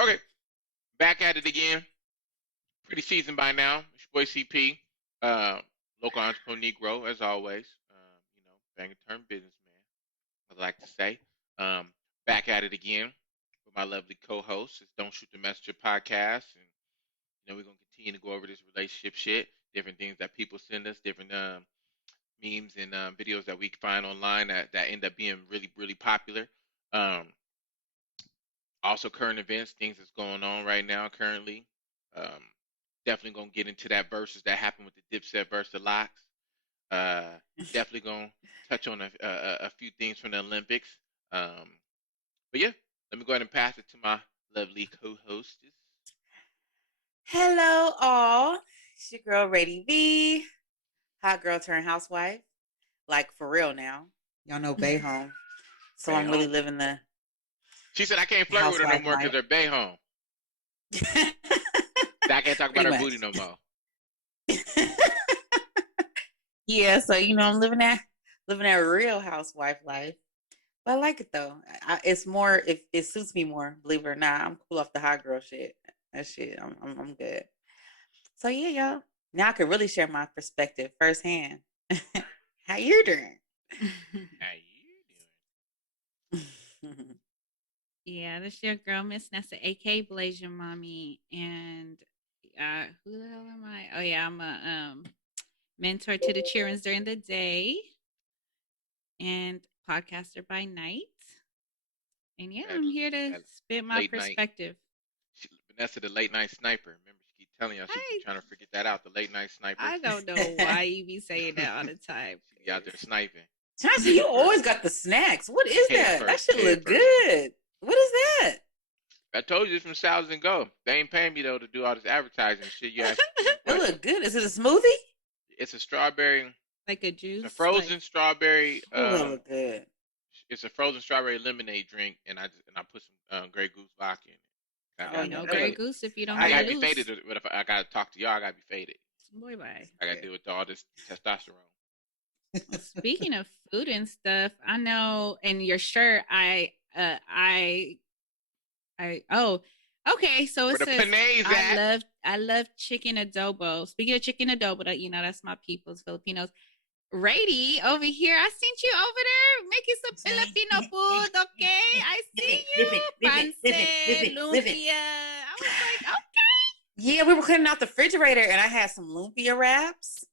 Okay, back at it again. Pretty seasoned by now. It's your boy CP, uh, local entrepreneur Negro, as always. Banger term businessman, I'd like to say. Um, back at it again with my lovely co-host. It's Don't Shoot the Messenger podcast, and we're gonna continue to go over this relationship shit, different things that people send us, different memes and videos that we find online that end up being really really popular. Um, Also, current events, things that's going on right now currently. Um, Definitely gonna get into that versus that happened with the Dipset versus the Locks. Uh, Definitely gonna touch on a few things from the Olympics. Um, but yeah, let me go ahead and pass it to my lovely co-hostess. Hello, all. It's your girl, Rady V. Hot girl turned housewife. Like, for real now. Y'all know Bay home. So Bay I'm really home. living the She said I can't flirt with her no housewife more because life. her bay home. I can't talk about Pretty her much. booty no more. Yeah, so I'm living that real housewife life. But I like it though. It's more it suits me more, believe it or not. I'm cool off the hot girl shit. That shit, I'm good. So yeah, y'all. Now I can really share my perspective firsthand. How you doing? How you Yeah, this your girl, Miss Nessa, aka Blazer Mommy, and who the hell am I? Oh yeah, I'm a mentor to the children during the day, and podcaster by night. And yeah, doing? I'm here to That spit my late night. perspective. Vanessa, the late night sniper. Remember, she keep telling y'all she I keep trying to forget that out. The late night sniper. I don't know why you be saying that all the time. She be out there sniping. Chauncey, Head you first. always got the snacks. What is Head that? That first. should Head look first. good. What is I told you it's from Salads and Go. They ain't paying me though to do all this advertising shit. You asked me It questions. look good. Is it a smoothie? It's a strawberry, Like a it's a juice. frozen Like, strawberry. Oh, that look good. It's a frozen strawberry lemonade drink, and I put some Grey Goose vodka in it. I Oh, got yeah, no that Grey look. Goose if you don't I I get gotta like be loose. faded, but if I gotta talk to y'all, I gotta be faded. Boy, bye. I gotta deal with all this testosterone. Well, speaking of food and stuff, I know in your shirt, oh, okay. So Where it the says panays at? I love chicken adobo. Speaking of chicken adobo, that that's my people's Filipinos. Rady over here, I seen you over there making some Filipino food. Okay, I see you. Panse, lumpia. I was like, okay. Yeah, we were cleaning out the refrigerator, and I had some lumpia wraps,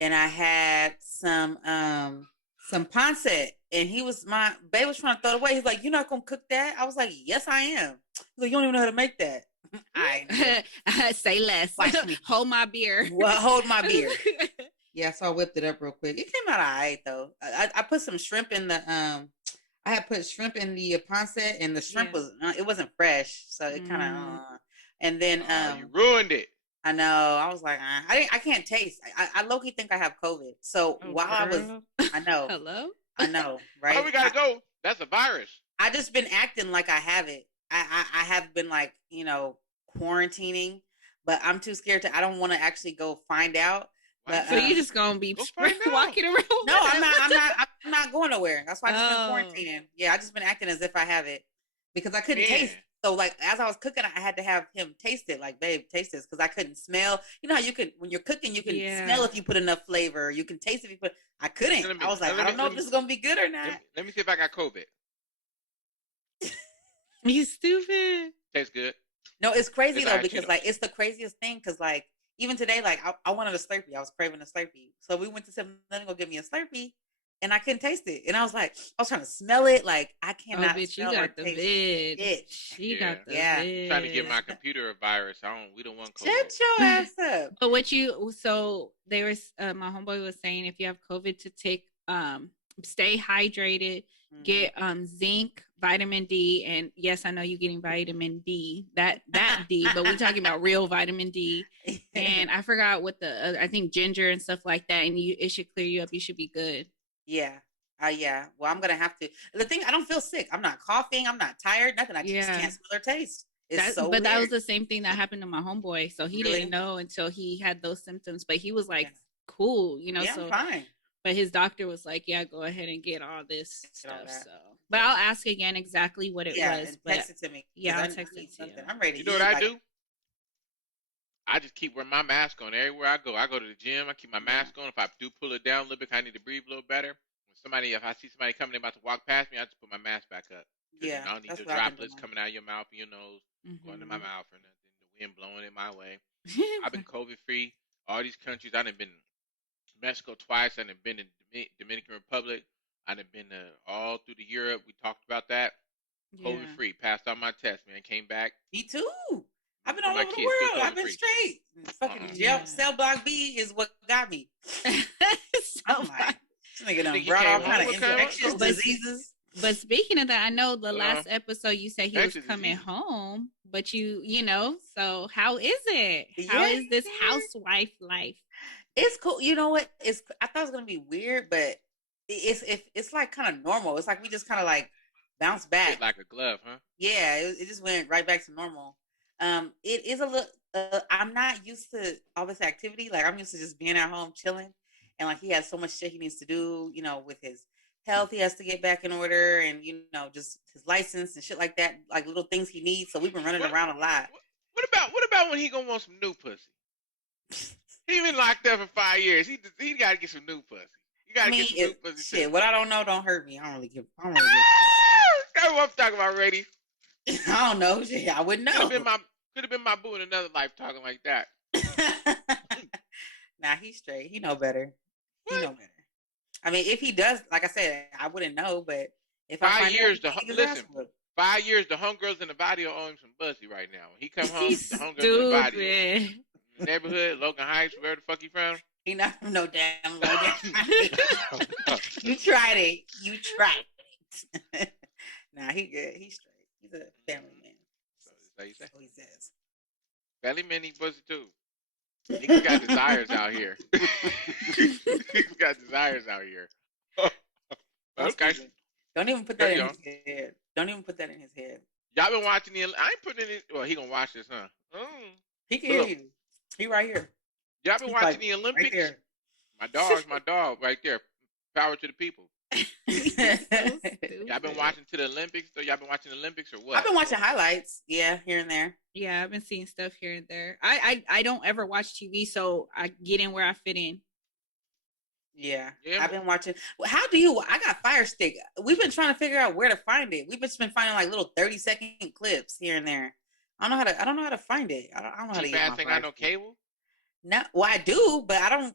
and I had some pancit, and my babe was trying to throw it away. He's like, "You're not gonna cook that?" I was like, "Yes, I am." He's like, "You don't even know how to make that." I Say less. Watch me. Hold my beer. Well, hold my beer. Yeah, so I whipped it up real quick. It came out alright though. I put some shrimp in the I had put shrimp in the pancit, and the shrimp was it wasn't fresh, so it kind of and then You ruined it. I know. I was like, I can't taste. I low-key think I have COVID. So while I was, I know. Hello? I know, right? Oh, we gotta go. That's a virus. I just been acting like I have it. I have been like, quarantining, but I'm too scared I don't want to actually go find out. But, so you just gonna be walking around? No, I'm not going nowhere. That's why I just been quarantining. Yeah, I just been acting as if I have it because I couldn't taste. So like as I was cooking, I had to have him taste it. Like, babe, taste this, because I couldn't smell. You know how you can when you're cooking, you can smell if you put enough flavor. You can taste if you put. I couldn't. I was like, I don't know if this is gonna be good or not. Let me see if I got COVID. You stupid. Tastes good. No, it's crazy though because like it's the craziest thing because like even today like I wanted a Slurpee. I was craving a Slurpee, so we went to 7-Eleven to go get me a Slurpee. And I couldn't taste it. And I was like, I was trying to smell it. Like, I cannot bitch, smell you got the vid. She got the vid. I'm trying to give my computer a virus. We don't want COVID. Shut your ass up. But so they were, my homeboy was saying if you have COVID to take, stay hydrated, get zinc, vitamin D. And yes, I know you're getting vitamin D, that D, but we're talking about real vitamin D. And I forgot what I think ginger and stuff like that. And it should clear you up. You should be good. Yeah. Yeah. Well, I'm going to have to. The thing, I don't feel sick. I'm not coughing. I'm not tired. Nothing. I just can't smell or taste. But weird. That was the same thing that happened to my homeboy. So he didn't know until he had those symptoms. But he was like, cool, Yeah, so I'm fine. But his doctor was like, yeah, go ahead and get all this stuff. So, but I'll ask again exactly what it was. And text it to me. Yeah, I'll text it to you. I'm ready. You know what I do? I just keep wearing my mask on everywhere I go. I go to the gym. I keep my mask on. If I do pull it down a little bit, I need to breathe a little better. If I see somebody coming, about to walk past me, I just put my mask back up. Yeah, I don't need the droplets coming out of your mouth, your nose, going to my mouth or nothing. The wind blowing in my way. I've been COVID free. All these countries. I done been Mexico twice. I done been in Dominican Republic. I done been all through the Europe. We talked about that. COVID free. Passed all my tests, man. Came back. Me too. I've been all over the world. I've been straight. Fucking cell block B is what got me. Oh my. This nigga done brought all kind of infectious diseases. But speaking of that, I know the last episode you said he was coming home, but so how is it? How is this housewife life? It's cool. You know what? I thought it was gonna be weird, but it's like kind of normal. It's like we just kind of like bounce back. Like a glove, huh? Yeah, it just went right back to normal. It is a little. I'm not used to all this activity. Like I'm used to just being at home chilling, and like he has so much shit he needs to do. With his health, he has to get back in order, and just his license and shit like that. Like little things he needs. So we've been running around a lot. What about when he gonna want some new pussy? He been locked up for 5 years. He got to get some new pussy. You got to get some new pussy. Shit, what I don't know don't hurt me. I don't really give. That's what I'm talking about, Rady. I don't know. Shit, I wouldn't know. Could have been my boo in another life talking like that. Nah, he's straight. He know better. He know better. I mean, if he does, like I said, I wouldn't know. But if 5 years, 5 years, the homegirls in the body owe him some pussy right now. When he come home, the homegirls in the body. Neighborhood, Logan Heights, where the fuck you from? He not from no damn Logan. You tried it. Nah, he good. He's straight. He's a family man. how you say. So he says. Belly man eat pussy too. Niggas got desires out here. Niggas got desires out here. That's Okay, stupid. Don't even put that carry in on. his head. Don't even put that in his head. Y'all been watching the? I ain't putting it in. Well, he gonna watch this, huh? He can But hear look, you. He right here. y'all been He's watching like the right Olympics? there. My dog, right there. Power to the people. He's so Y'all been stupid. watching to the Olympics? So y'all been watching the Olympics or I've what? been watching highlights. Yeah, here and there. Yeah, I've been seeing stuff here and there. I don't ever watch TV, so I get in where I fit in. Yeah, Yeah, I've been watching. How do you? I got Fire Stick. We've been trying to figure out where to find it. We've just been finding like little 30-second clips here and there. I don't know how to. I don't know how to find it. I don't know how to cheap use ass my ain't Fire got no Stick. cable. No, well, I do, but I don't.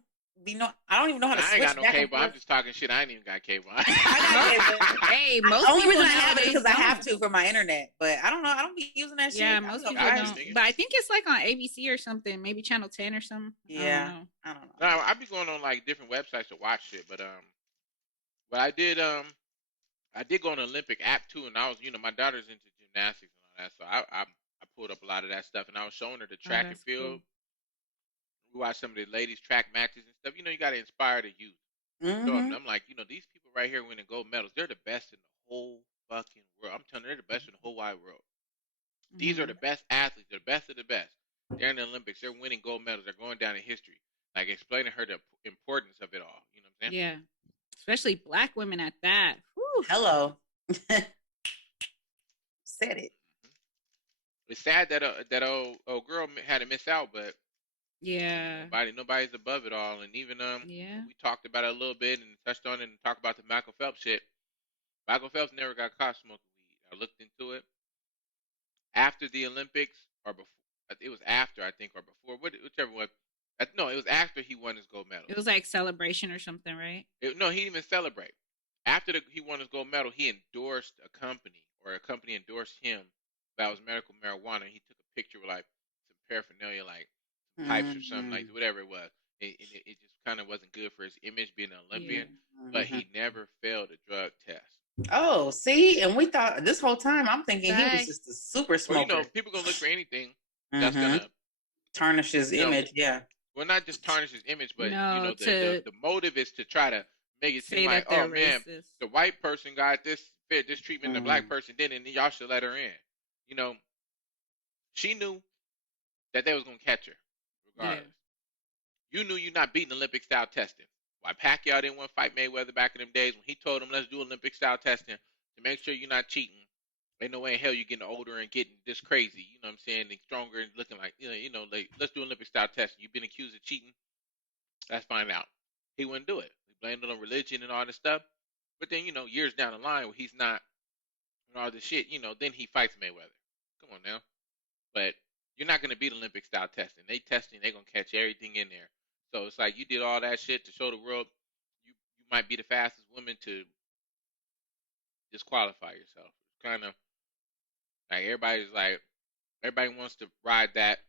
I don't even know how to I ain't got switch no back and cable. I'm forth. just talking shit. I ain't even got cable. I got cable. Hey, The most only people reason I have it is nowadays because I have don't. to for my internet. But I don't know. I don't be using that Yeah, shit. I don't most know people Got Fire to, don't. Stick. nigga. But I think it's like on ABC or something, maybe Channel 10 or something. Yeah, I I don't No, know. I be going on like different websites to watch shit, but I did go on the Olympic app too, and I was, my daughter's into gymnastics and all that, so I pulled up a lot of that stuff, and I was showing her the don't know. Oh, track and that's field. cool. We watched some of the ladies track matches and stuff. You got to inspire the youth. Show them. Mm-hmm. I'm like, these people right here winning gold medals. They're the best in the whole fucking world. I'm telling you, they're the best in the whole wide world. These are Hmm. the best athletes. They're the best of the best. They're in the Olympics. They're winning gold medals. They're going down in history. Like explaining her the importance of it all. You know what I'm saying? Yeah, especially black women at that. Whew. Hello. Said it. It's sad that old girl had to miss out, but Yeah, nobody's above it all. And even yeah. we talked about it a little bit and touched on it and talked about the Michael Phelps shit. Michael Phelps never got caught smoking weed. I looked into it after the Olympics or before. It was after, I think, or before, whichever one. No, it was after he won his gold medal. It was like celebration or something, right? No, he didn't even celebrate. After he won his gold medal, he endorsed a company, or a company endorsed him that was medical marijuana. He took a picture with like some paraphernalia, like some pipes or something, like Mm-hmm. whatever it was. It just kind of wasn't good for his image being an Yeah. Olympian, but Mm-hmm. he never failed a drug test. Oh, see, and we thought this whole time I'm thinking he was Right. just a super Well, smoker. people gonna look for anything that's Mm-hmm. gonna, Tarnish his you know, image. Yeah. well, not just tarnish his image, but No, the to the motive is to try to make it seem say like, that oh they're man, racist. the white person got this treatment, the black Mm-hmm. person didn't, and y'all should let her in. You know, she knew that they was gonna catch her, Yeah. regardless. You knew you're not beating Olympic style testing. Why Pacquiao didn't want to fight Mayweather back in them days when he told him let's do Olympic style testing to make sure you're not cheating. Ain't no way in hell you're getting older and getting this crazy. You know what I'm saying? And stronger and looking like like let's do Olympic style testing. You've been accused of cheating. Let's find out. He wouldn't do it. He blamed it on religion and all this stuff. But then years down the line where he's not and all this shit, then he fights Mayweather. Come on now. But you're not gonna beat Olympic style testing. They gonna catch everything in there. So it's like you did all that shit to show the world you might be the fastest woman to disqualify yourself. Kind of like everybody wants to ride that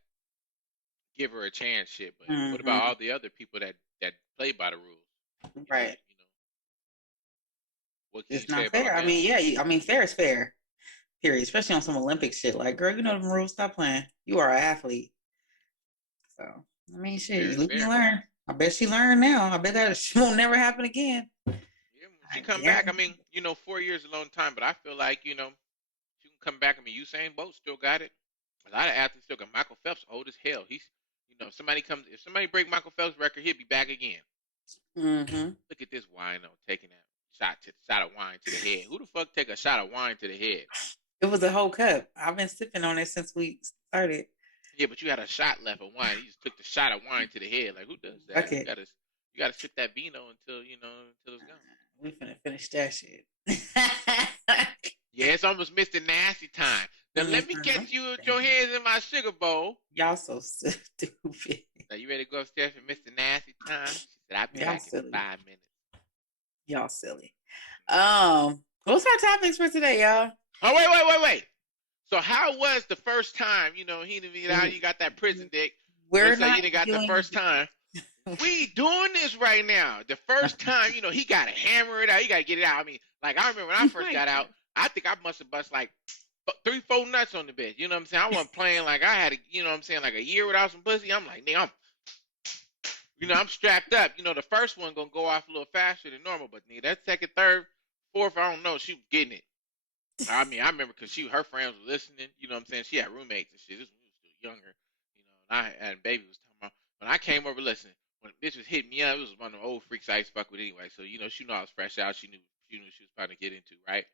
give her a chance shit. But what about Mm-hmm. all the other people that play by the rules? Right. What can you It's say not about fair. I them? mean, yeah. I mean, fair is fair. Period. Especially on some Olympic shit. Like, girl, you know them rules. Stop playing. You are an athlete. So, I mean, shit. Fair You is live and you fair. learn. I bet she learned now. I bet that she won't never happen again. Yeah, when she I come back, I guarantee. mean, 4 years is a long time, but I feel like, she can come back. I mean, Usain Bolt still got it. A lot of athletes still got Michael Phelps old as hell. If somebody break Michael Phelps' record, he'll be back again. Mm-hmm. Look at this wino taking that shot of wine to the head. Who the fuck take a shot of wine to the head? It was a whole cup. I've been sipping on it since we started. Yeah, but you had a shot left of wine. You just took the shot of wine to the head. Like who does that? Okay. You gotta sip that vino until it's gone. We finna finish that shit. Yeah, it's almost Mr. Nasty time. Now let me catch you with your hands in my sugar bowl. Y'all so stupid. Now you ready to go upstairs for Mr. Nasty time? She said, I'll be Y'all back silly. in 5 minutes. Y'all silly. What's our topics for today, y'all? Oh, wait. So how was the first time, he didn't get out, you got that prison dick. We're Looks like not you didn't got the doing first time. We doing this right now. The first time, he got to hammer it out. You got to get it out. I mean, like, I remember when I first got out, I think I must have bust like three, four nuts on the bed. You know what I'm saying? I wasn't playing like I had, you know what I'm saying, like a year without some pussy. I'm like, nigga, I'm strapped up. You know, the first one gonna go off a little faster than normal, but nigga, that second, third, fourth, I don't know, she was getting it. I mean, I remember because her friends were listening. You know what I'm saying? She had roommates and shit. This when we was still younger. You know, and baby was talking about when I came over. Listen, when bitch was hitting me up, it was one of the old freaks I used to fuck with anyway. So you know, she knew I was fresh out. She knew she was about to get into, right?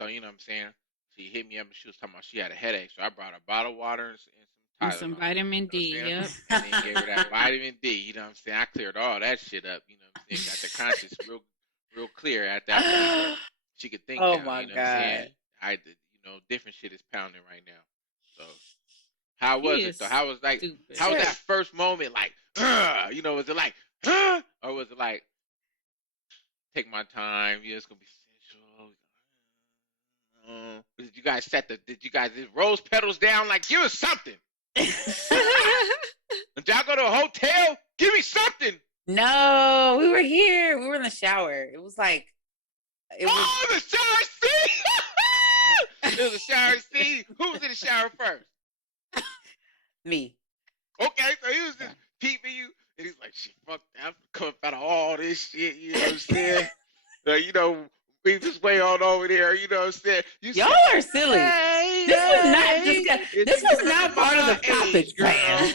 So you know what I'm saying? She hit me up and she was talking about she had a headache. So I brought her a bottle of water and some And Tylenol. some vitamin You know D. what I'm Yep. saying? And then gave her that vitamin D. You know what I'm saying? I cleared all that shit up. You know what I'm saying? Got the conscience real clear at that point. She could think Oh now. my You know what I'm saying? god. Different shit is pounding right now. So how He was it though? is stupid. How was Sure. that first moment like, was it like, or was it like, take my time, it's gonna be sensual. Did you guys rose petals down? Like, give us something. Did y'all go to a hotel? Give me something. No, we were here. We were in the shower. It was like The shower scene. It was a shower scene. Who was in the shower first? me. Okay, so he was just peeping you, and he's like, "Shit, fuck that! I'm coming out of all this shit." You know what I'm saying? We just way on over there. You know what I'm saying? Y'all are silly. Hey, This was not hey, discussed. This was not part of the topic, age, girl. man.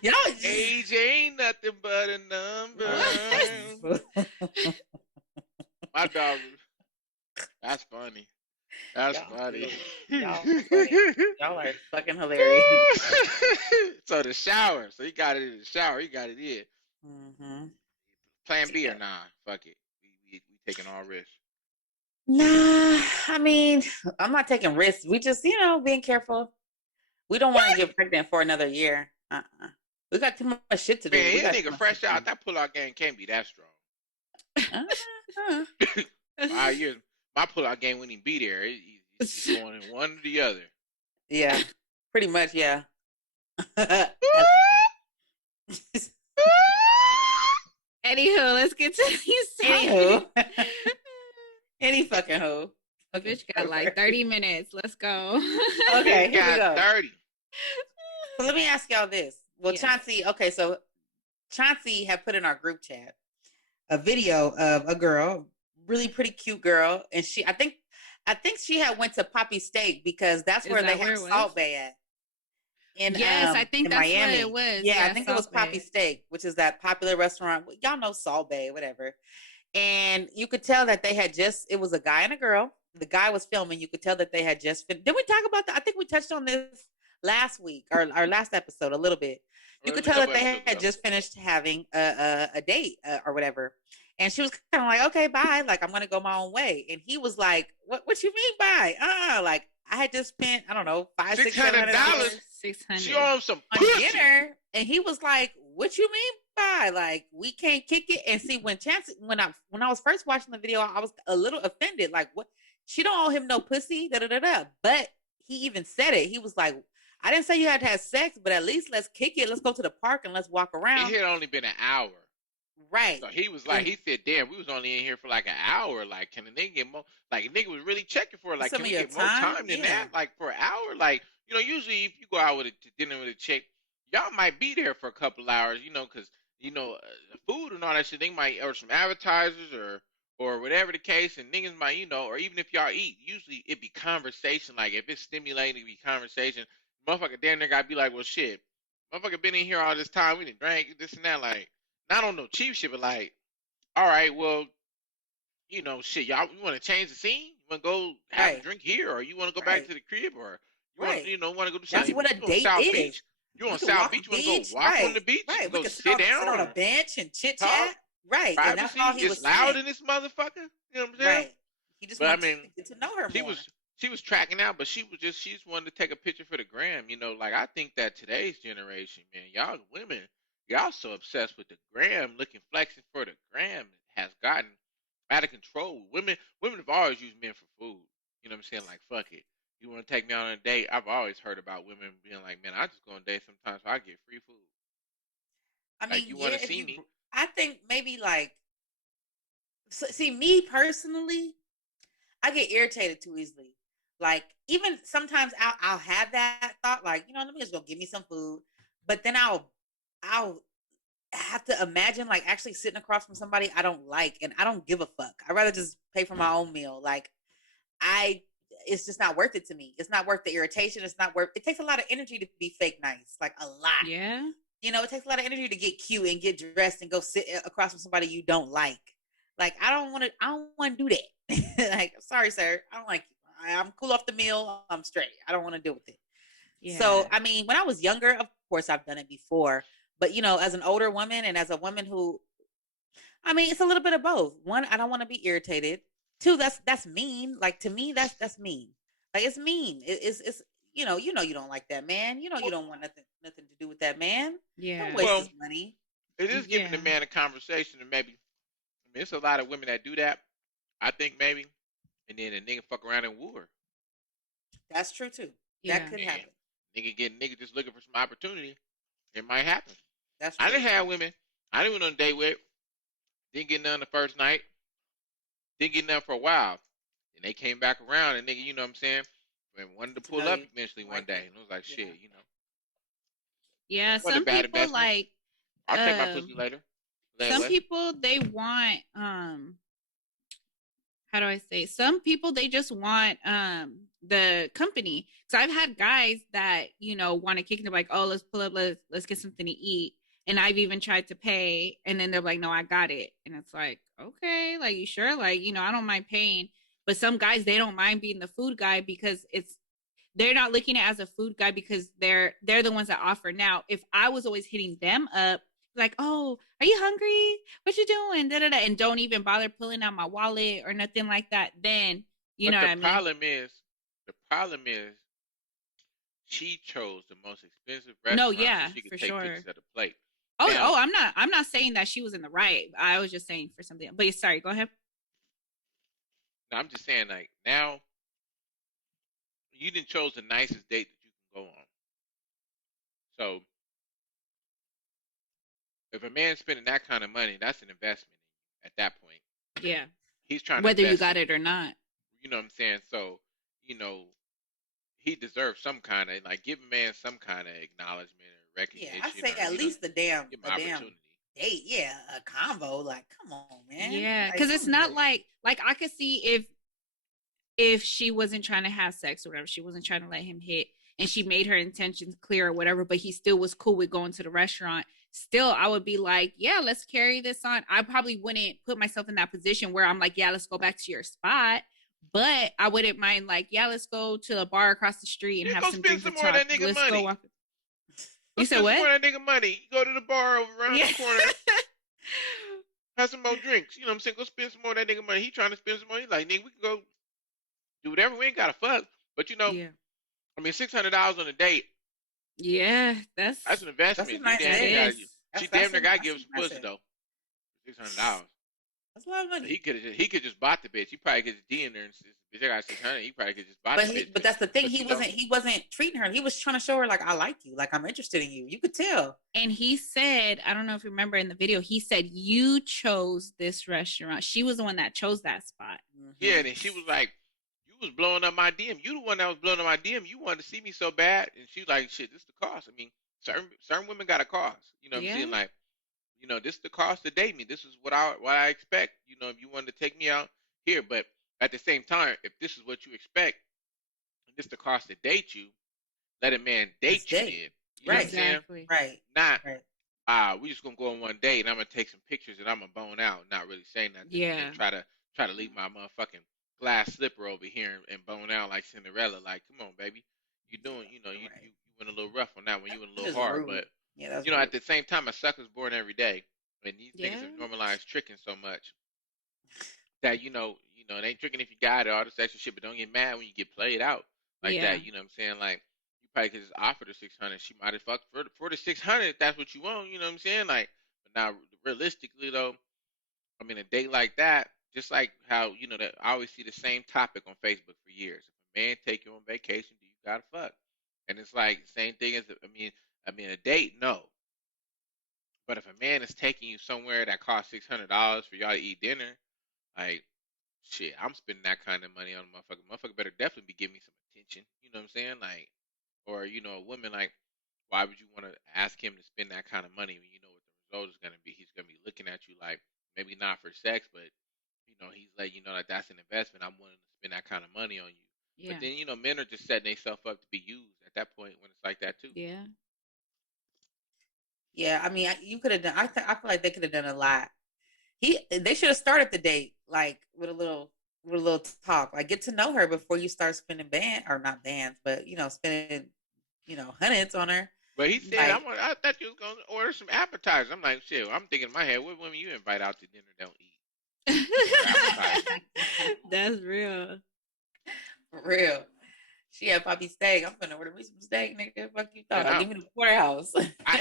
Y'all just... Age ain't nothing but a number. My dog. That's funny. That's Y'all funny. Y'all funny. Y'all are fucking hilarious. So the shower. So you got it in the shower. You got it in. Mm-hmm. Plan B or nah? Fuck it. We taking all risks. Nah, I mean, I'm not taking risks. We just, being careful. We don't want to get pregnant for another year. We got too much shit to do. Man, We his got nigga fresh out. That pull-out game can't be that strong. 5 years. My pull-out game wouldn't even be there. It's going in one or the other. Yeah, pretty much, yeah. Anywho, let's get to these Anywho. topics. Any fucking hoe. Okay. Bitch got like 30 minutes. Let's go. Okay, here we go. 30. So let me ask y'all this. Well, Yes. Chauncey, okay, so Chauncey had put in our group chat a video of a girl, really pretty cute girl, and I think she had went to Poppy Steak because that's where they have Salt Bay at. Yes, I think in that's Miami. what it was. Yeah, I think it was Salt Bae. Poppy Steak, which is that popular restaurant. Y'all know Salt Bay, whatever. And you could tell that they had it was a guy and a girl. The guy was filming. You could tell that they had just did we talk about that? I think we touched on this last week or our last episode a little bit. You could tell that they had just finished having a date or whatever. And she was kind of like, okay, bye. Like, I'm going to go my own way. And he was like, what you mean bye? Like, I had just spent, I don't know, $500, $600. $600. She owns some on pussy. Dinner. And he was like, what you mean by? Like, we can't kick it. And see, when I was first watching the video, I was a little offended. Like, what? She don't owe him no pussy, da-da-da-da. But he even said it. He was like, I didn't say you had to have sex, but at least let's kick it. Let's go to the park and let's walk around. It had only been an hour. Right. So he was like, he said, damn, we was only in here for like an hour. Like, can the nigga get more? Like, the nigga was really checking for it. Like, can we get more time than that? Like, for an hour? Like, usually if you go out to dinner with a chick, y'all might be there for a couple hours, because, food and all that shit, they might, or some appetizers or whatever the case, and niggas might, or even if y'all eat, usually it be conversation. Like, if it's stimulating, it be conversation. Motherfucker damn near gotta be like, well, shit, motherfucker been in here all this time, we done drank this and that, like, not on no cheap shit, but like, all right, well, shit, y'all, you want to change the scene? You want to go have a drink here, or you want to go back to the crib, or you want to go do something? That's what a date South is. Beach? You on South Beach? You want to go walk on the beach? Right. Go sit down on a bench and chit chat. Right. Privacy, and that's all he was loud saying. in this motherfucker. You know what I'm saying? Right. He just wanted to get to know her more. She was tracking out, but she just wanted to take a picture for the gram. Like, I think that today's generation, man, y'all women, y'all so obsessed with the gram, looking flexing for the gram, has gotten out of control. Women have always used men for food. You know what I'm saying? Like, fuck it. You want to take me on a date? I've always heard about women being like, man, I just go on a date sometimes so I get free food. I mean, like, you want to see me? I think maybe like, see, me personally, I get irritated too easily. Like even sometimes I'll have that thought, like, let me just go get me some food. But then I'll have to imagine like actually sitting across from somebody I don't like and I don't give a fuck. I'd rather just pay for my own meal. Like I it's just not worth it to me. It's not worth the irritation. It's not worth it. Takes a lot of energy to be fake nice. Like a lot. Yeah. It takes a lot of energy to get cute and get dressed and go sit across from somebody you don't like. Like I don't want to do that. Like, sorry, sir. I don't like you. I'm cool off the meal. I'm straight. I don't want to deal with it. So, Yeah. I mean, when I was younger, of course I've done it before. But as an older woman and as a woman who I mean, it's a little bit of both. One, I don't want to be irritated. Two, that's mean. Like to me, that's mean. Like it's mean. It's you don't like that man. You Well, don't want nothing to do with that man. Don't Yeah. waste well, his money. it is giving the Yeah. man a conversation, and maybe I mean, it's a lot of women that do that. I think maybe, and then a nigga fuck around and woo her, That's true too. That Yeah. could and happen. nigga just looking for some opportunity. It might happen. That's I true. didn't have women. I didn't went on a date with. Didn't get none the first night. Didn't get none for a while. And they came back around and nigga, you know what I'm saying? And wanted to To pull know up you eventually one like day. it. And it was like, Yeah. shit, Yeah. wasn't a Some bad people investment. like I'll take my pussy later. some Layaway. people they want how do I say? Some people they just want the company. So I've had guys that want to kick it like, oh, let's pull up, let's get something to eat, and I've even tried to pay, and then they're like, no, I got it, and it's like, okay, like you sure, like I don't mind paying, but some guys they don't mind being the food guy because they're not looking at it as a food guy because they're the ones that offer. Now, if I was always hitting them up, like, oh, are you hungry? What you doing? Da, da, da, and don't even bother pulling out my wallet or nothing like that, then you But know what I mean? the problem is, she chose the most expensive No, restaurant so yeah, she could for take pictures sure. of the plate. Oh, Now, I'm not saying that she was in the right. I was just saying for something. But sorry, go ahead. now I'm just saying, like, now you didn't chose the nicest date that you can go on. So if a man's spending that kind of money, that's an investment at that point. Yeah, He's trying to whether you invest got in it you. or not. You know what I'm saying? So, you know, he deserves some kind of like give a man some kind of acknowledgement or Yeah, I recognition say or at least give him a an damn opportunity. date. Yeah, a combo. Like, come on, man. Yeah, Like, because it's don't do not it. like I could see if she wasn't trying to have sex or whatever, she wasn't trying to let him hit, and she made her intentions clear or whatever, but he still was cool with going to the restaurant. Still, I would be like, yeah, let's carry this on. I probably wouldn't put myself in that position where I'm like, yeah, let's go back to your spot. But I wouldn't mind like, yeah, let's go to a bar across the street and You have go some spend drinks some and more of talk. that nigga Let's go money. walk. Go You said spend some what? more of that nigga money. You go to the bar over around the Yeah. corner, have some more drinks. You know what I'm saying? Go spend some more of that nigga money. He trying to spend some money. Like, nigga, we can go do whatever. We ain't gotta fuck. But Yeah. I mean, $600 on a date, Yeah, that's an That's a investment. You nice that damn near date. got is. she That's damn near got to that's give him some pussy impressive. though. $600. That's a lot of He money. could have he could just bought the bitch. He probably could just D in there and bitch I got 600. He probably could just bought the bitch. But that's the thing. But He wasn't treating her. He was trying to show her like I like you, like I'm interested in you. You could tell. And he said, I don't know if you remember in the video, he said, you chose this restaurant. She was the one that chose that spot. yeah, Hmm. and then she was like, "You was blowing up my DM. You the one that was blowing up my DM. You wanted to see me so bad." And she was like, "Shit, this is the cost. I mean, certain women got a cost. You know what I'm saying? Yeah. Like, this is the cost to date me. This is what I expect. If you wanted to take me out here, but at the same time, if this is what you expect, and this is the cost to date you, let a man Let's date you date. then. You know what I'm Right. saying? Exactly. Right. Not Right. we just gonna go on one date and I'm gonna take some pictures and I'm gonna bone out, not really say nothing, and then Yeah. try to leave my motherfucking glass slipper over here and bone out like Cinderella. Like, come on, baby, you doing, Right. you went a little rough on that one, you went a That little is hard, rude. but Yeah, that's at rude. the same time, a sucker's born every day, and these niggas Yeah. have normalized tricking so much that it ain't tricking if you got it, all this extra shit, but don't get mad when you get played out like Yeah. that. You know what I'm saying? Like, you probably could just offer the 600. She might have fucked for the 600 if that's what you want. You know what I'm saying? Like, but now realistically though, I mean, a date like that, just like how that I always see the same topic on Facebook for years. If a man take you on vacation, do you gotta fuck? And it's like same thing as I mean a date, no. But if a man is taking you somewhere that costs $600 for y'all to eat dinner, like shit, I'm spending that kind of money on a motherfucker. Motherfucker better definitely be giving me some attention. You know what I'm saying? Like, or a woman like, why would you want to ask him to spend that kind of money when you know what the result is gonna be? He's gonna be looking at you like maybe not for sex, but he's letting you know that that's an investment. I'm willing to spend that kind of money on you. But Yeah. then men are just setting themselves up to be used at that point when it's like that too. Yeah. Yeah, I mean, you could have done. I feel like they could have done a lot. They should have started the date like with a little talk, like get to know her before you start spending or not bands, but spending hundreds on her. But he said, Like, I thought you was gonna order some appetizers. I'm like, shit. I'm thinking in my head, what women you invite out to dinner don't eat? Order appetizers. That's real. for real. She had Poppy steak. I'm gonna order me some steak, nigga. Fuck you Man, thought? Give me the porterhouse. I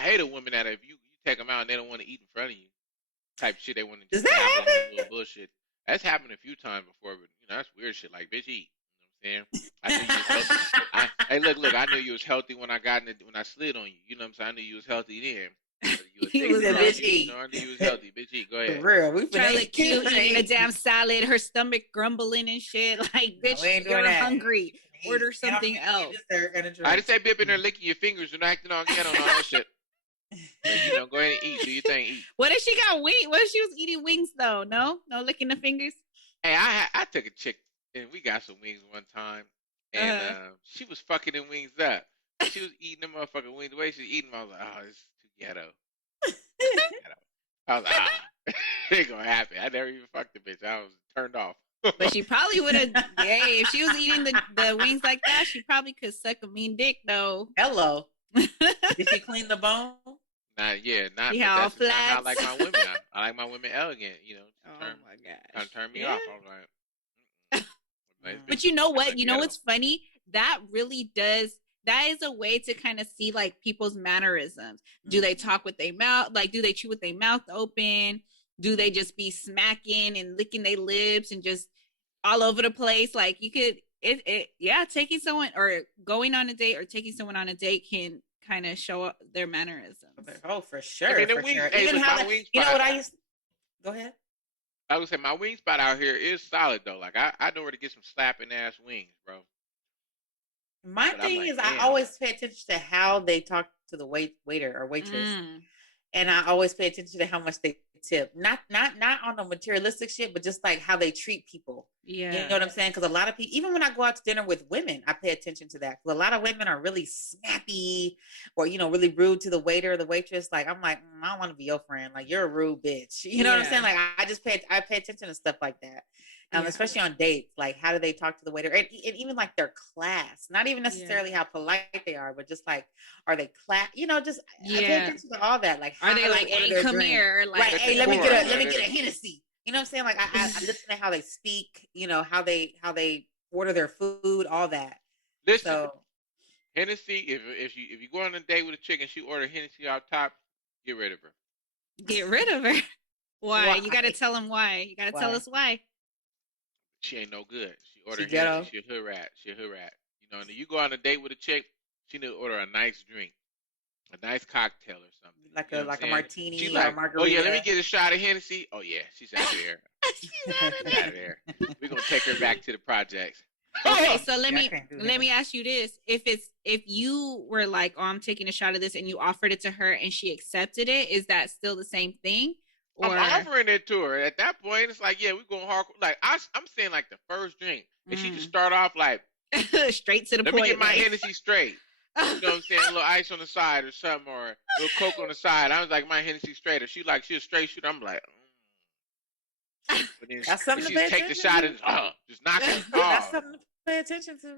hate a woman that if you take them out and they don't want to eat in front of you, type shit. They want to Does just that gobble on happen? a little bullshit. That's happened a few times before, but that's weird shit. Like, bitch, eat. You know what I'm saying? I knew you was healthy. Hey, look. I knew you was healthy when I slid on you. You know what I'm saying? I knew you was healthy then. Whether you was He He was said, thick, "Bitch, like, eat." I knew you was healthy. Bitch, eat. Go ahead. For real, we trying to finna look cute, eating a eat. damn salad, her stomach grumbling and shit. Like, No, bitch, we ain't doing you're that. hungry. Eat. Order Get off something me, else. dessert and a I drink. just say bipping there, licking your fingers and acting all ghetto and all that shit. But go ahead and eat. Do your thing. Eat. What if she got wings? What if she was eating wings though? No, no licking the fingers. Hey, I took a chick and we got some wings one time, and Uh, she was fucking them wings up. She was eating them motherfucking wings. The way she was eating them, I was like, oh, this is too ghetto. Ghetto. I was like, it ain't gonna happen. I never even fucked the bitch. I was turned off. but she probably would have. Hey, if she was eating the wings like that, she probably could suck a mean dick though. Hello. Did she clean the bone? Not yeah, not. See But how all that's just not how I flats. like my women. I like my women elegant. Oh Turn, my kind gosh. of turn me Yeah. off. I was like, nice Mm. But bitch. you know Kind what? of You know ghetto. what's funny? That really does. That is a way to kind of see like people's mannerisms. Do they talk with their mouth? Like, do they chew with their mouth open? Do they just be smacking and licking their lips and just all over the place? Like, you could, yeah, taking someone or going on a date or taking someone on a date can kind of show up their mannerisms. Oh, for I sure, mean, the for wings. sure. Hey, Even look, how my wing you know spot. what I used. Go ahead. I would say my wing spot out here is solid though. Like I know where to get some slapping ass wings, bro. My But I'm thing like, is, I damn. always pay attention to how they talk to the waiter or waitress, Mm, and I always pay attention to how much they tip. Not on the materialistic shit, but just like how they treat people. You yeah. know what I'm saying? Because a lot of people, even when I go out to dinner with women, I pay attention to that. 'Cause a lot of women are really snappy or really rude to the waiter or the waitress. Like I'm like, I don't want to be your friend. Like you're a rude bitch. You know what I'm Yeah. saying? Like I just pay attention to stuff like that. Yeah. Especially on dates, like how do they talk to the waiter, and even like their class, not even Yeah. necessarily how polite they are, but just like, are they class? Just I pay Yeah. attention to all that. Like Are how they do like, they order hey, their come drink? here? Right? Like, The Hey, decor. let me get a Hennessy. You know what I'm saying? Like I listen to how they speak. How they order their food, all that. Listen, So Hennessy. If you go on a date with a chick and she order Hennessy off top, get rid of her. get rid of her. Why? You got to why? tell them why. You got to tell Why? us why. She ain't no good. She She order Hennessy. ghetto, She a hood rat. She a hood rat. And you go on a date with a chick, she need to order a nice drink, a nice cocktail or something. like You know what I'm a saying? She martini or a like, oh yeah, let me margarita. get a shot of Hennessy. Oh yeah, she's out of there. She's out of She's there. out of there. We're gonna take her back to the projects. Okay, so Yeah, I can't do let me Hennessy. ask you this: if you were like, oh, I'm taking a shot of this, and you offered it to her and she accepted it, is that still the same thing? I'm Or offering it to her. At that point, it's like, yeah, we're going hardcore. Like I'm saying, like the first drink, and she just start off like, straight to the let me point? get my Like, Hennessy straight. You know what I'm saying? A little ice on the side or something, or a little Coke on the side. I was like, my Hennessy straight. Or she a straight shooter. I'm like, but then That's and something to she pay just take the attention shot to. and just knock it. That's Oh, something to pay attention to.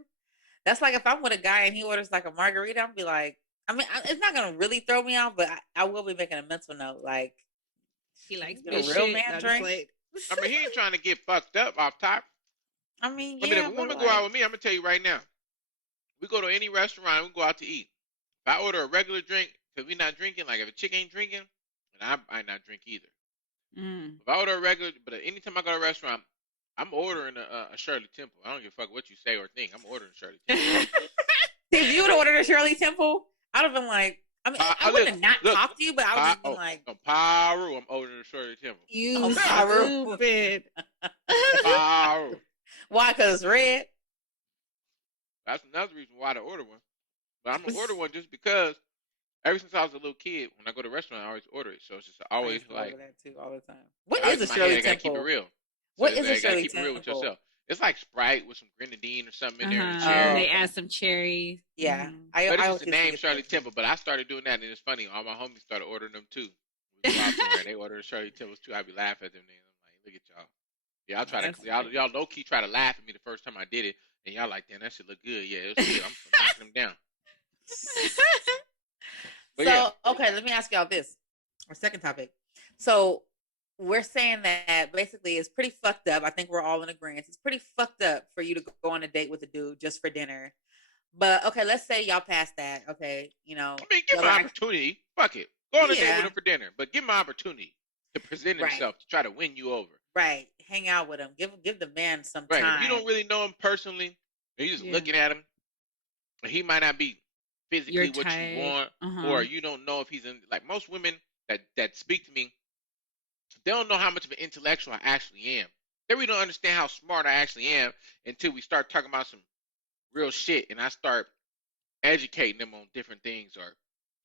That's like if I'm with a guy and he orders like a margarita, I'm be like, I mean, it's not gonna really throw me off, but I will be making a mental note. Like, he can likes you get a bitch real shit. man No, just drink? like, I mean, he ain't trying to get fucked up off top. I mean, I mean, if yeah, a but woman go out like, with me, I'm gonna tell you right now. We go to any restaurant, we go out to eat. If I order a regular drink, because we not drinking, like if a chick ain't drinking, and I not drink either. If I order a regular, but anytime I go to a restaurant, I'm ordering a Shirley Temple. I don't give a fuck what you say or think. I'm ordering Shirley Temple. if you would have ordered a Shirley Temple, I'd have been like, I mean, I wouldn't have not Look, talked to you, but I would just be like, no, Paru, I'm older than Shirley Temple. You Paru. stupid. Paru. Why? Because it's red. That's another reason why to order one. But I'm gonna order one just because ever since I was a little kid, when I go to a restaurant, I always order it. So it's just I always used to like order that too all the time. What I is in a my Shirley head, I gotta keep it Temple? real. So What is a I gotta Shirley keep it real with Temple? yourself. It's like Sprite with some grenadine or something in there and And cherry. they okay. add some cherries. Yeah, Mhm. I But it's I just always the used to name get Shirley that too. Temple. But I started doing that, and it's funny. All my homies started ordering them too. We go out somewhere and they order the Shirley Temples too. I be laughing at them names. I'm like, look at y'all. Y'all try to That's funny. y'all low key try to laugh at me the first time I did it, and y'all like, damn, that shit look good. Yeah, it was good. I'm knocking them down. But yeah, So, okay, let me ask y'all this. Our second topic. So, we're saying that basically it's pretty fucked up. I think we're all in agreement. It's pretty fucked up for you to go on a date with a dude just for dinner. But okay, let's say y'all passed that. Okay, I mean, give him an opportunity. Fuck it. Go on a date with yeah, him for dinner, but give him an opportunity to present right, himself to try to win you over. right. Hang out with him. Give the man some Right. If you time. don't really know him personally, and you're just Yeah. looking at him, he might not be Your physically what you type. want, Uh-huh. or you don't know if he's in. Like most women that speak to me, they don't know how much of an intellectual I actually am. They really don't understand how smart I actually am until we start talking about some real shit, and I start educating them on different things, or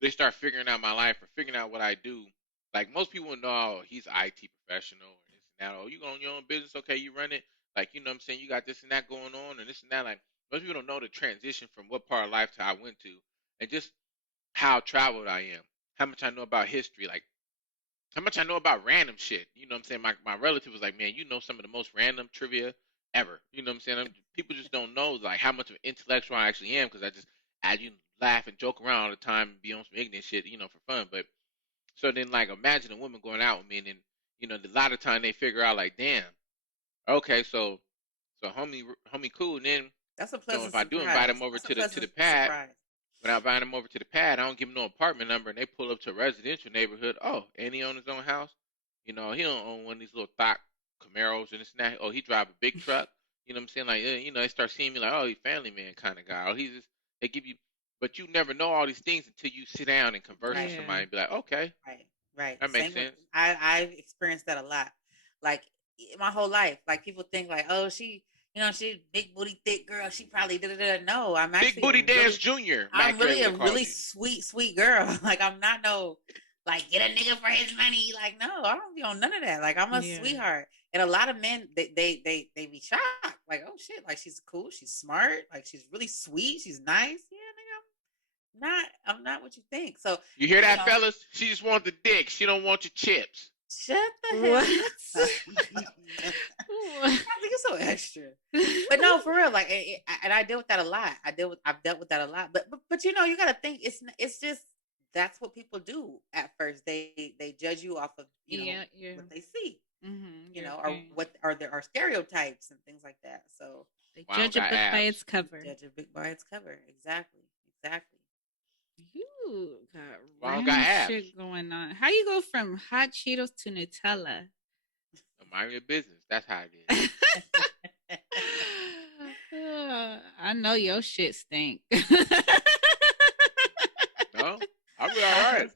they start figuring out my life or figuring out what I do. Like most people know, oh, he's an IT professional or this and that. Oh, you own your own business? Okay, you run it. Like you know what I'm saying? You got this and that going on and this and that. Like most people don't know the transition from what part of life I went to, and just how traveled I am, how much I know about history, like how much I know about random shit. You know what I'm saying? My relative was like, man, you know some of the most random trivia ever. You know what I'm saying? People just don't know like how much of an intellectual I actually am because I laugh and joke around all the time and be on some ignorant shit, for fun. But so then like imagine a woman going out with me and then a lot of time they figure out like, damn, okay, so homie cool. And then That's a pleasant if I do invite surprise. him over That's a to the pleasant pad, surprise. when I invite him over to the pad, I don't give him no apartment number, and they pull up to a residential neighborhood. Oh, and he own his own house. He don't own one of these little thought Camaros and this and that. Oh, he drive a big truck. You know what I'm saying? Like, they start seeing me like, oh, he's family man kind of guy. Oh, he's just they give you, but you never know all these things until you sit down and converse with Right. somebody and be like, okay, Right, right. that makes Same with sense. I've experienced that a lot. Like my whole life. Like people think like, oh, she big booty thick girl. She probably did. No, I'm Big actually Booty Dance Junior. I'm Mac Dre really would a have called really you. sweet girl. Like I'm not no like get a nigga for his money. Like no, I don't be on none of that. Like I'm a Yeah. sweetheart. And a lot of men they be shocked. Like oh shit, like she's cool, she's smart, like she's really sweet, she's nice. Yeah, nigga, I'm not what you think. So You hear that, know, fellas? She just wants the dick. She don't want your chips. shut the hell What? up. I think you're so extra. But no, for real. Like, and I deal with that a lot. I've dealt with that a lot. But you gotta think it's just that's what people do at first. They judge you off of Yeah. what they see, Mm-hmm. or what are there are stereotypes and things like that. So They Well, I don't judge a got book by abs. its cover. judge a book by its cover. Exactly. You got Well, I don't got random abs. shit going on. How you go from hot Cheetos to Nutella? Mind your business. That's how it is. I know your shit stink. No, I'll be all right.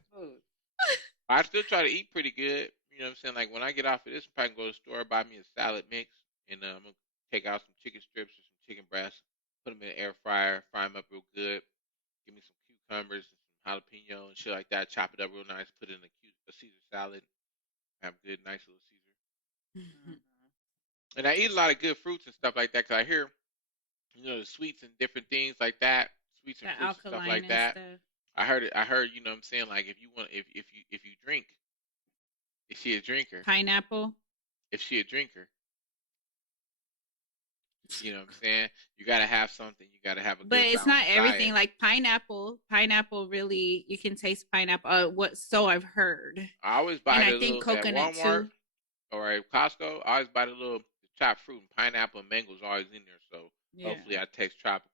I still try to eat pretty good. You know what I'm saying? Like when I get off of this, I'm probably gonna go to the store, buy me a salad mix, and I'm gonna take out some chicken strips or some chicken breasts, put them in the air fryer, fry them up real good. Give me some cucumbers and some jalapeno and shit like that. Chop it up real nice. Put it in a Caesar salad. Have a good, nice little Caesar. And I eat a lot of good fruits and stuff like that because I hear, the sweets and different things like that, sweets and The fruits and stuff alkaline like and that. stuff. I heard it. I heard, what I'm saying, like if you drink, if she a drinker, Pineapple. if she a drinker, you know what I'm saying, you gotta have something. You gotta have a But good it's not balanced everything. diet. Like pineapple. Pineapple really, you can taste pineapple. So I've heard. I always buy And the I think little at coconut Walmart too. or at Costco. I always buy the little chopped fruit and pineapple and mangoes always in there. So Yeah. hopefully I taste tropical.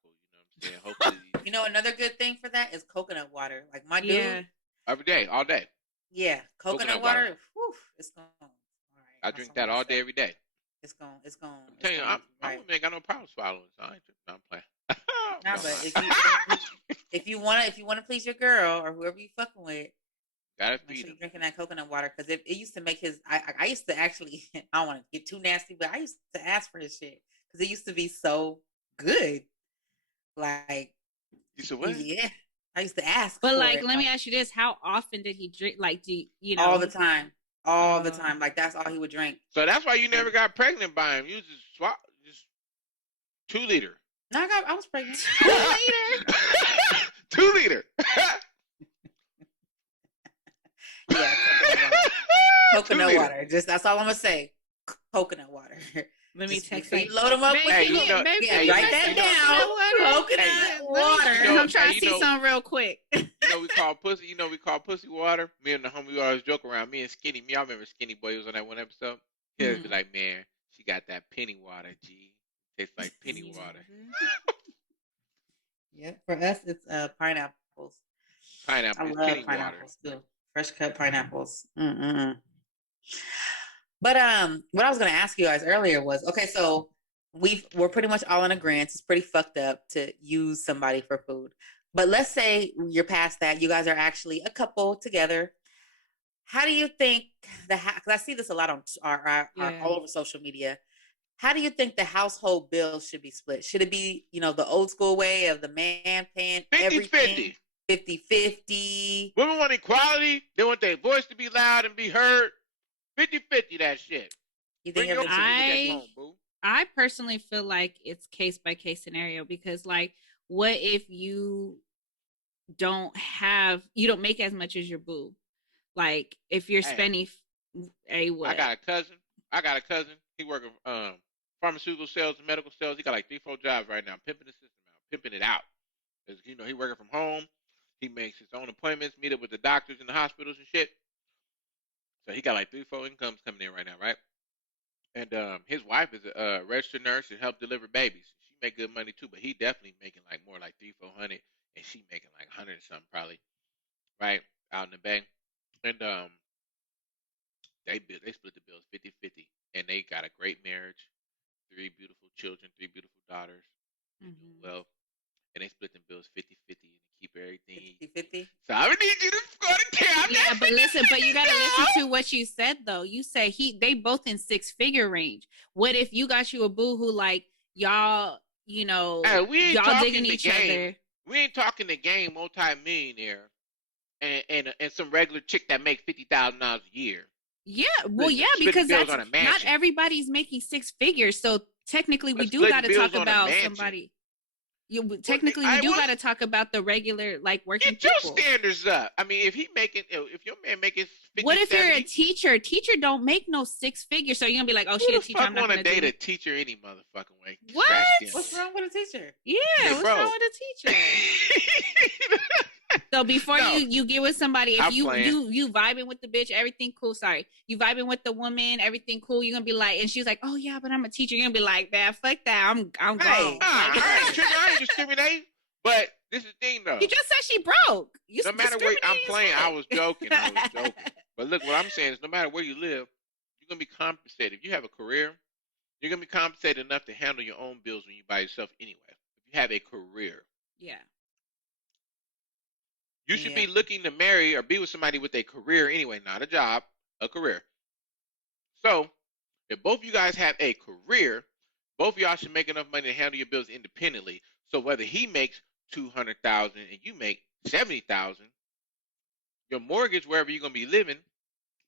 You know what I'm saying? Hopefully Another good thing for that is coconut water. Like my Yeah. dude, every day, all day. yeah, coconut water. Whew, it's gone. All right, I drink that all day, every day. It's gone. It's gone. I'm telling you, Right. my woman ain't got no problem swallowing. So I ain't tripping. I'm playing. Nah, but if you wanna please your girl or whoever you fucking with, Gotta make feed sure him. you're drinking that coconut water because it used to make his. I used to actually. I don't want to get too nasty, but I used to ask for his shit because it used to be so good. Like, You said what? yeah, I used to ask But for like, it let me ask you this: how often did he drink? Like, you all know? the time, all the time. Like that's all he would drink. So that's why you never got pregnant by him. You just swap, just 2 liter. No, I was pregnant. 2 liter. 2 liter. Yeah, coconut liter. water. Just that's all I'm gonna say. Coconut water. Let me Just text before you. you load them up Baby, with Hey, it. you know- baby, Yeah, hey, write you that know- down. Coconut water. You know- I'm trying hey, to you see know- something real quick. You know we call pussy. You know we call pussy water. Me and the homie we always joke around. Me and Skinny. Y'all remember Skinny Boy was on that one episode? He'll be like, man, she got that penny water. G, tastes like penny water. Yeah, for us it's pineapples. Pineapple I is love penny water. pineapples too. Fresh cut pineapples. Mm-mm. But what I was gonna ask you guys earlier was okay. So we're pretty much all in agreement. It's pretty fucked up to use somebody for food. But let's say you're past that. You guys are actually a couple together. How do you think because I see this a lot on all over social media. How do you think the household bill should be split? Should it be, the old school way of the man paying 50-50. everything? 50-50. Women want equality. They want their voice to be loud and be heard. 50-50 that shit. You Bring think your everything should be shit home, boo. I personally feel like it's case by case scenario because, like, what if you don't make as much as your boo? Like, if you're Hey. spending what? I got a cousin. He working pharmaceutical sales and medical sales. He got like 3-4 jobs right now, pimping the system out, pimping it out. Cause he working from home. He makes his own appointments, meet up with the doctors in the hospitals and shit. So he got like 3-4 incomes coming in right now, right? And his wife is a registered nurse and help deliver babies. She make good money too, but he definitely making like more like 300-400, and she making like 100 or something probably, right out in the bank. And they split the bills 50-50, and they got a great marriage, 3 beautiful children, 3 beautiful daughters. They doing well, and they split them bills 50-50 and keep everything 50-50? So I would need you to go to town. Yeah, but you gotta listen to what you said though. You say they both in 6-figure range. What if you got you a boo who like y'all, we ain't y'all digging talking the each game. other? We ain't talking the game multi-millionaire and some regular chick that make $50,000 a year. Yeah, well, yeah, because that's not everybody's making 6 figures. So technically, we do got to talk about somebody. We do got to talk about the regular like working Get your people. standards up. I mean, if your man making 50, what if 70, you're a teacher? Teacher don't make no 6 figures, so you're gonna be like, oh, she a teacher. I'm not gonna date a teacher any motherfucking way. What? What's wrong with a teacher? Yeah, what's wrong with a teacher? So before you get with somebody, if you vibing with the bitch, everything cool. Sorry, you vibing with the woman, everything cool. You're gonna be like, and she's like, oh yeah, but I'm a teacher. You're gonna be like, man, fuck that. I'm gone. I ain't discriminating. But this is the thing though. You just said she broke. No matter where I'm playing, I was joking. But look, what I'm saying is, no matter where you live, you're gonna be compensated. If you have a career, you're gonna be compensated enough to handle your own bills when you by yourself anyway. If you have a career. Yeah. You should be looking to marry or be with somebody with a career anyway, not a job, a career. So, if both of you guys have a career, both of y'all should make enough money to handle your bills independently. So whether he makes $200,000 and you make $70,000, your mortgage wherever you're gonna be living,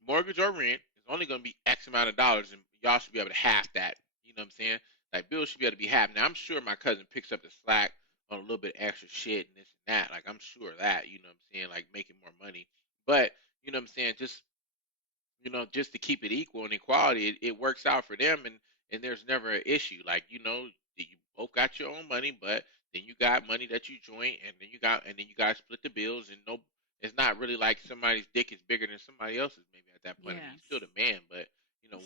mortgage or rent, is only gonna be X amount of dollars, and y'all should be able to half that. You know what I'm saying? Like bills should be able to be half. Now I'm sure my cousin picks up the slack on a little bit extra shit and this and that. Like I'm sure of that, you know what I'm saying, like making more money. But you know what I'm saying, just to keep it equal and equality, it works out for them and there's never an issue. Like, you both got your own money, but then you got money that you joint and then you guys split the bills and no it's not really like somebody's dick is bigger than somebody else's maybe at that point. I mean, you're still the man, but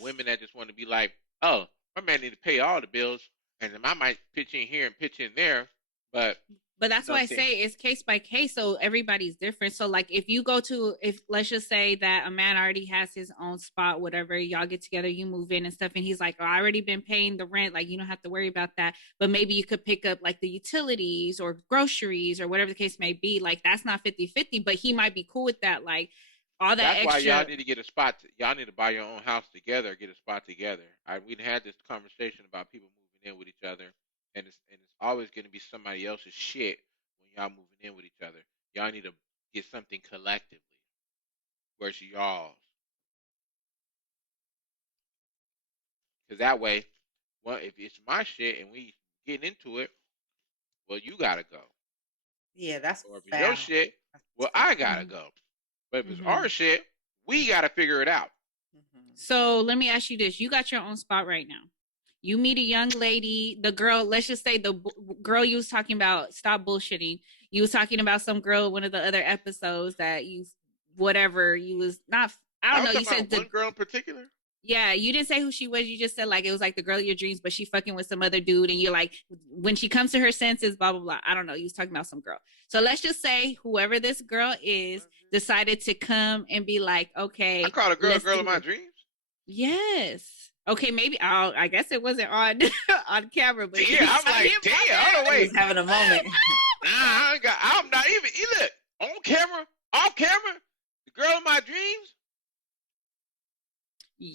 women that just want to be like, oh, my man need to pay all the bills and then I might pitch in here and pitch in there. But But You that's know why what I I'm saying? say it's case by case. So everybody's different. So like if you go to, if let's just say that a man already has his own spot, whatever, y'all get together, you move in and stuff, and he's like, oh, I already been paying the rent, like you don't have to worry about that. But maybe you could pick up like the utilities or groceries or whatever the case may be. Like that's not 50-50, but he might be cool with that. Like all that That's why y'all extra. need to get a spot. Y'all need to buy your own house together. Get a spot together. We had this conversation about people moving in with each other, and it's always going to be somebody else's shit when y'all moving in with each other. Y'all need to get something collectively versus y'all's, because that way, well, if it's my shit and we getting into it, well, you gotta go. Yeah, that's Or if it's your foul. shit, That's well, I foul. gotta Mhm. go. But if it's Mhm. our shit, we gotta figure it out. Hmm. So let me ask you this: you got your own spot right now. You meet a young lady, the girl. Let's just say the girl you was talking about. Stop bullshitting. You was talking about some girl one of the other episodes that you, whatever you was not. I I don't was know. You talking about said the one girl in particular. yeah. You didn't say who she was. You just said like it was like the girl of your dreams, but she fucking with some other dude, and you're like when she comes to her senses, blah blah blah. I don't know. You was talking about some girl. So let's just say whoever this girl is decided to come and be like, I okay, called a let's girl do of my this. dreams. Yes. Okay, maybe I guess it wasn't on on camera, but Yeah, you I'm saw him like, damn. on Hold on, He there. wait. was having a moment. Nah, I ain't got. I'm not even. Look, on camera, off camera. The girl of my dreams.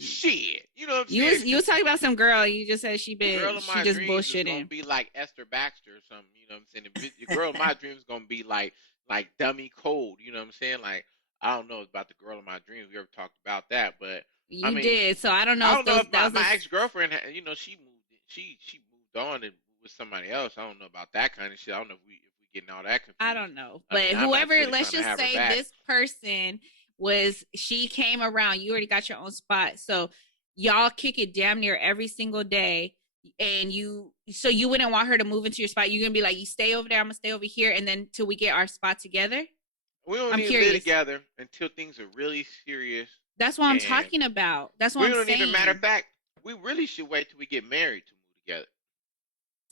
Shit, you know what I'm You saying? was you was talking about some girl. You just said The girl of she my just dreams is gonna bullshitting. be like Esther Baxter or something. You know what I'm saying? The girl of my dreams is gonna be like Dummy Cold. You know what I'm saying? Like I don't know about the girl of my dreams. We ever talked about that, but I You mean, did. So I don't know I if don't know those if that my, was a my ex girlfriend, you know, she moved on and with somebody else. I don't know about that kind of shit. I don't know if we getting all that I confused. don't know. I But mean, I'm not whoever, really let's trying to just have her say back. this person was she came around. You already got your own spot. So y'all kick it damn near every single day. And you wouldn't want her to move into your spot. You're gonna be like, you stay over there, I'm gonna stay over here, and then till we get our spot together. We don't I'm need to live curious. together until things are really serious, That's what I'm and talking about. That's what we I'm don't even. Matter of saying. fact, we really should wait till we get married to move together.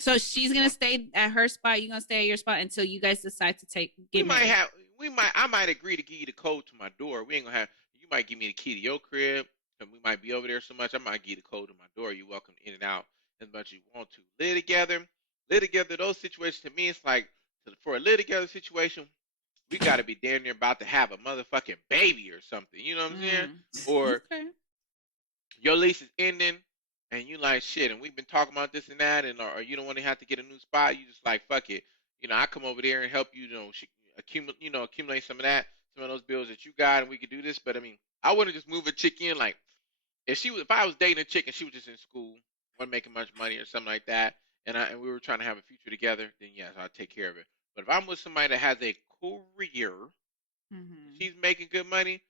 So she's gonna stay at her spot. You're gonna stay at your spot until you guys decide to We get might married. have I might agree to give you the code to my door. We ain't gonna have you might give me the key to your crib, and we might be over there so much I might give you the code to my door. You're welcome in and out as much as you want to. Live together. Live together, those situations to me it's like for a live together situation, we gotta be damn near about to have a motherfucking baby or something. You know what I'm saying? Mm. Or Okay. your lease is ending and you like shit and we've been talking about this and that and or you don't want to have to get a new spot, you just like fuck it, I come over there and help you, accumulate some of that, some of those bills that you got, and we could do this. But I mean, I wouldn't just move a chick in like if I was dating a chick and she was just in school, wasn't making much money or something like that, and we were trying to have a future together, then yes, I'll take care of it. But if I'm with somebody that has a career, Mm-hmm. she's making good money,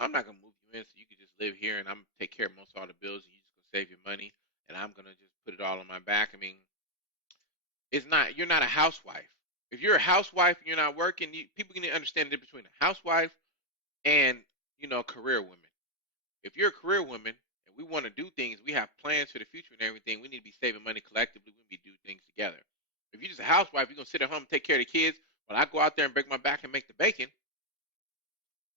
I'm not gonna move you in so you can just live here and I'm gonna take care of most of all the bills and you just gonna save your money and I'm gonna just put it all on my back. I mean, it's not you're not a housewife. If you're a housewife and you're not working, people can understand the difference between a housewife and a career woman. If you're a career woman and we want to do things, we have plans for the future and everything. We need to be saving money collectively. We need to do things together. If you're just a housewife, you're gonna sit at home and take care of the kids while I go out there and break my back and make the bacon.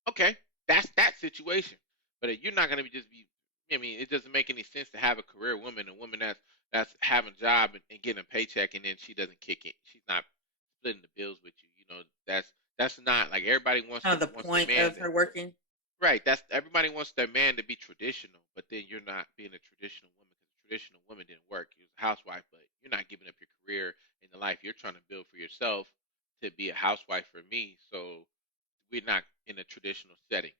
Okay, that's that situation. But you're not gonna be just be. I mean, it doesn't make any sense to have a career woman, a woman that's having a job and getting a paycheck, and then she doesn't kick it. She's not splitting the bills with you. That's not like everybody wants Kind to of the wants their point man of to her working. right. That's everybody wants their man to be traditional, but then you're not being a traditional woman because a traditional woman didn't work. You was a housewife, but you're not giving up your career in the life you're trying to build for yourself to be a housewife for me. So we're not in a traditional setting.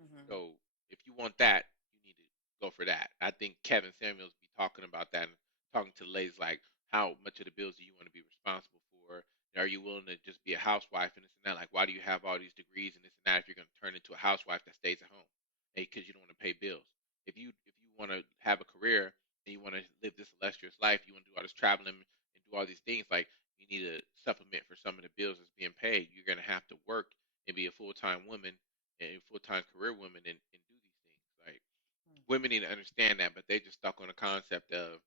Hmm. So if you want that, you need to go for that. I think Kevin Samuels be talking about that and talking to the ladies like, how much of the bills do you want to be responsible for? And are you willing to just be a housewife and this and that? Like, why do you have all these degrees and this and that if you're going to turn into a housewife that stays at home? Hey, because you don't want to pay bills. If you want to have a career and you want to live this illustrious life, you want to do all this traveling and do all these things, like you need a supplement for some of the bills that's being paid. You're going to have to work and be a full time woman and full time career women and do these things. Like women need to understand that, but they just stuck on the concept of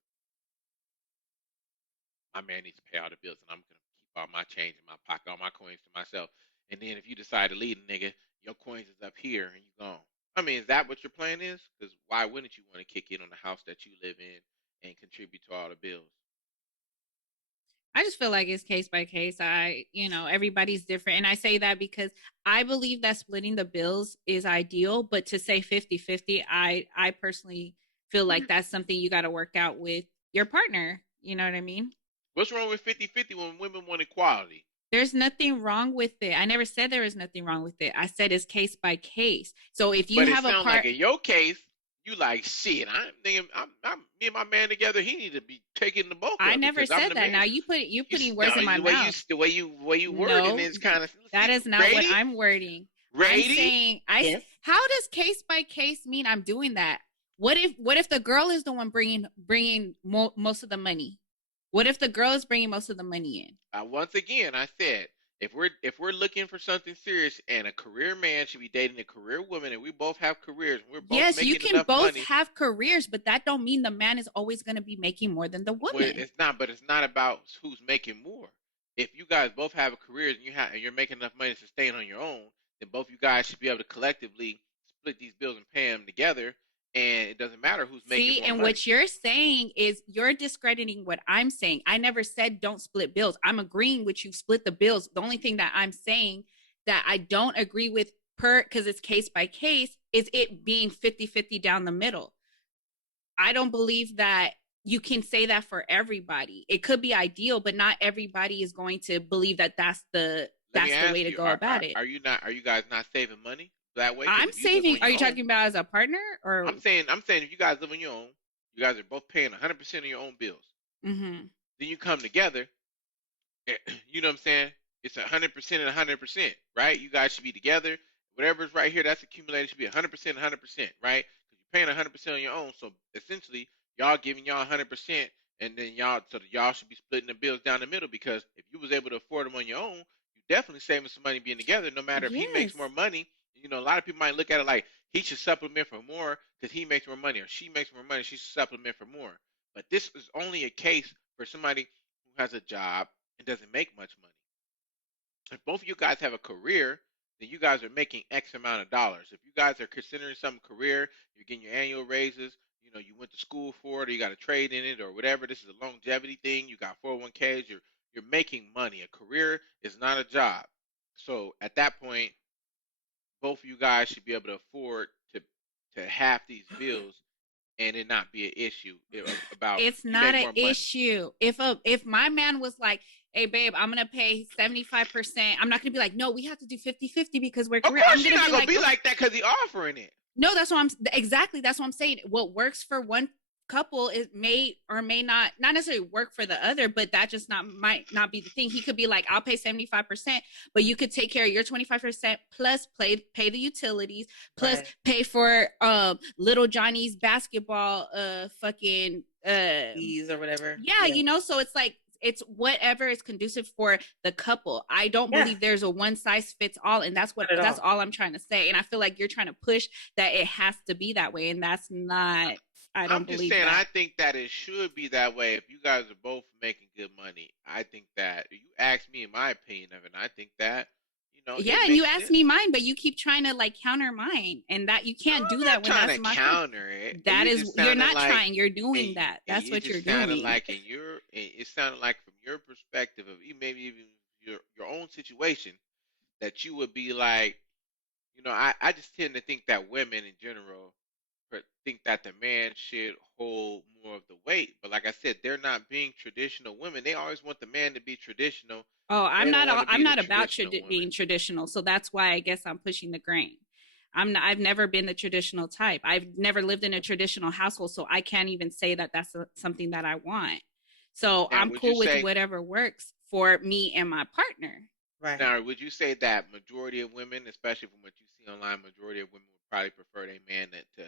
my man needs to pay all the bills and I'm gonna keep all my change in my pocket, all my coins to myself. And then if you decide to leave, nigga, your coins is up here and you gone. I mean, is that what your plan is? Because why wouldn't you want to kick in on the house that you live in and contribute to all the bills? I just feel like it's case by case. Everybody's different. And I say that because I believe that splitting the bills is ideal, but to say 50-50, I personally feel like that's something you got to work out with your partner. You know what I mean? What's wrong with 50-50 when women want equality? There's nothing wrong with it. I never said there was nothing wrong with it. I said it's case by case. So if you But it have a sounds like part, in your case, you like shit. I'm thinking, me and my man together. He need to be taking the bulk I of it never because I'm said the that. man. Now you're putting No, words in my the way mouth. you wording No, is kind of that is not what Rady. I'm wording. I'm Rady. saying Yes. how does case by case mean I'm doing that? What if the girl is the one bringing most of the money? What if the girl is bringing most of the money in? Once again, I said if we're looking for something serious and a career man should be dating a career woman and we both have careers and we're both Yes, you making can enough both money. have careers, but that don't mean the man is always going to be making more than the Well, woman. it's not, but it's not about who's making more. If you guys both have a career and you're making enough money to sustain on your own, then both you guys should be able to collectively split these bills and pay them together. And it doesn't matter who's making See, more and money. what you're saying is you're discrediting what I'm saying. I never said don't split bills. I'm agreeing with you, split the bills. The only thing that I'm saying that I don't agree with because it's case by case is it being 50-50 down the middle. I don't believe that you can say that for everybody. It could be ideal, but not everybody is going to believe that Let me that's the way ask to you: go about it. are you guys not saving money that way? Because I'm if you live saving. on Are your you own, talking about as a partner or? I'm saying if you guys live on your own, you guys are both paying 100% of your own bills. Mm-hmm. Then you come together. You know what I'm saying? It's 100% and 100%, right? You guys should be together. Whatever's right here that's accumulated should be 100%, 100%, right? Because you're paying 100% on your own. So essentially, y'all giving y'all 100%, and then y'all should be splitting the bills down the middle. Because if you was able to afford them on your own, you definitely saving some money being together. No matter if he makes Yes. more money, a lot of people might look at it like he should supplement for more because he makes more money, or she makes more money, she should supplement for more. But this is only a case for somebody who has a job and doesn't make much money. If both of you guys have a career, then you guys are making X amount of dollars. If you guys are considering some career, you're getting your annual raises, you went to school for it, or you got a trade in it, or whatever. This is a longevity thing. You got 401ks. You're making money. A career is not a job. So at that point, both of you guys should be able to afford to have these bills and it not be an issue about It's you not make an more money. issue. If my man was like, "Hey babe, I'm going to pay 75%." I'm not going to be like, "No, we have to do 50-50 because we're Of career." I'm course, going you're to not be gonna like, be "Okay." like that because he offering it. No, that's what I'm saying. What works for one couple it may or may not necessarily work for the other, but that just not might not be the thing. He could be like, I'll pay 75%, but you could take care of your 25% plus pay the utilities, plus Right. pay for little Johnny's basketball fucking Fees or whatever. yeah. So it's like it's whatever is conducive for the couple. I don't Yeah. believe there's a one size fits all, and that's Not at that's all. all I'm trying to say. And I feel like you're trying to push that it has to be that way, and that's not. I I'm don't just believe saying, I that. think that it should be that way. If you guys are both making good money, I think that you ask me, in my opinion of it, and I think that Yeah, it and you makes asked sense. me mine, but you keep trying to like counter mine, and that you No, can't do I'm that not when trying that's to my question. counter it. And That you is, just you're sounded not like, trying. You're doing and that. and That's you what you're just sounded doing. like it sounded like from your perspective of maybe even your own situation that you would be like, I just tend to think that women in general think that the man should hold more of the weight. But like I said, they're not being traditional women. They always want the man to be traditional. Oh, They I'm don't not. want to I'm be the not about traditional woman. being traditional, so that's why I guess I'm pushing the grain. I'm not. I've never been the traditional type. I've never lived in a traditional household, so I can't even say that that's something that I want. So Now, I'm would you cool with say whatever works for me and my partner. Right. now would you say that majority of women, especially from what you see online, majority of women would probably prefer their man to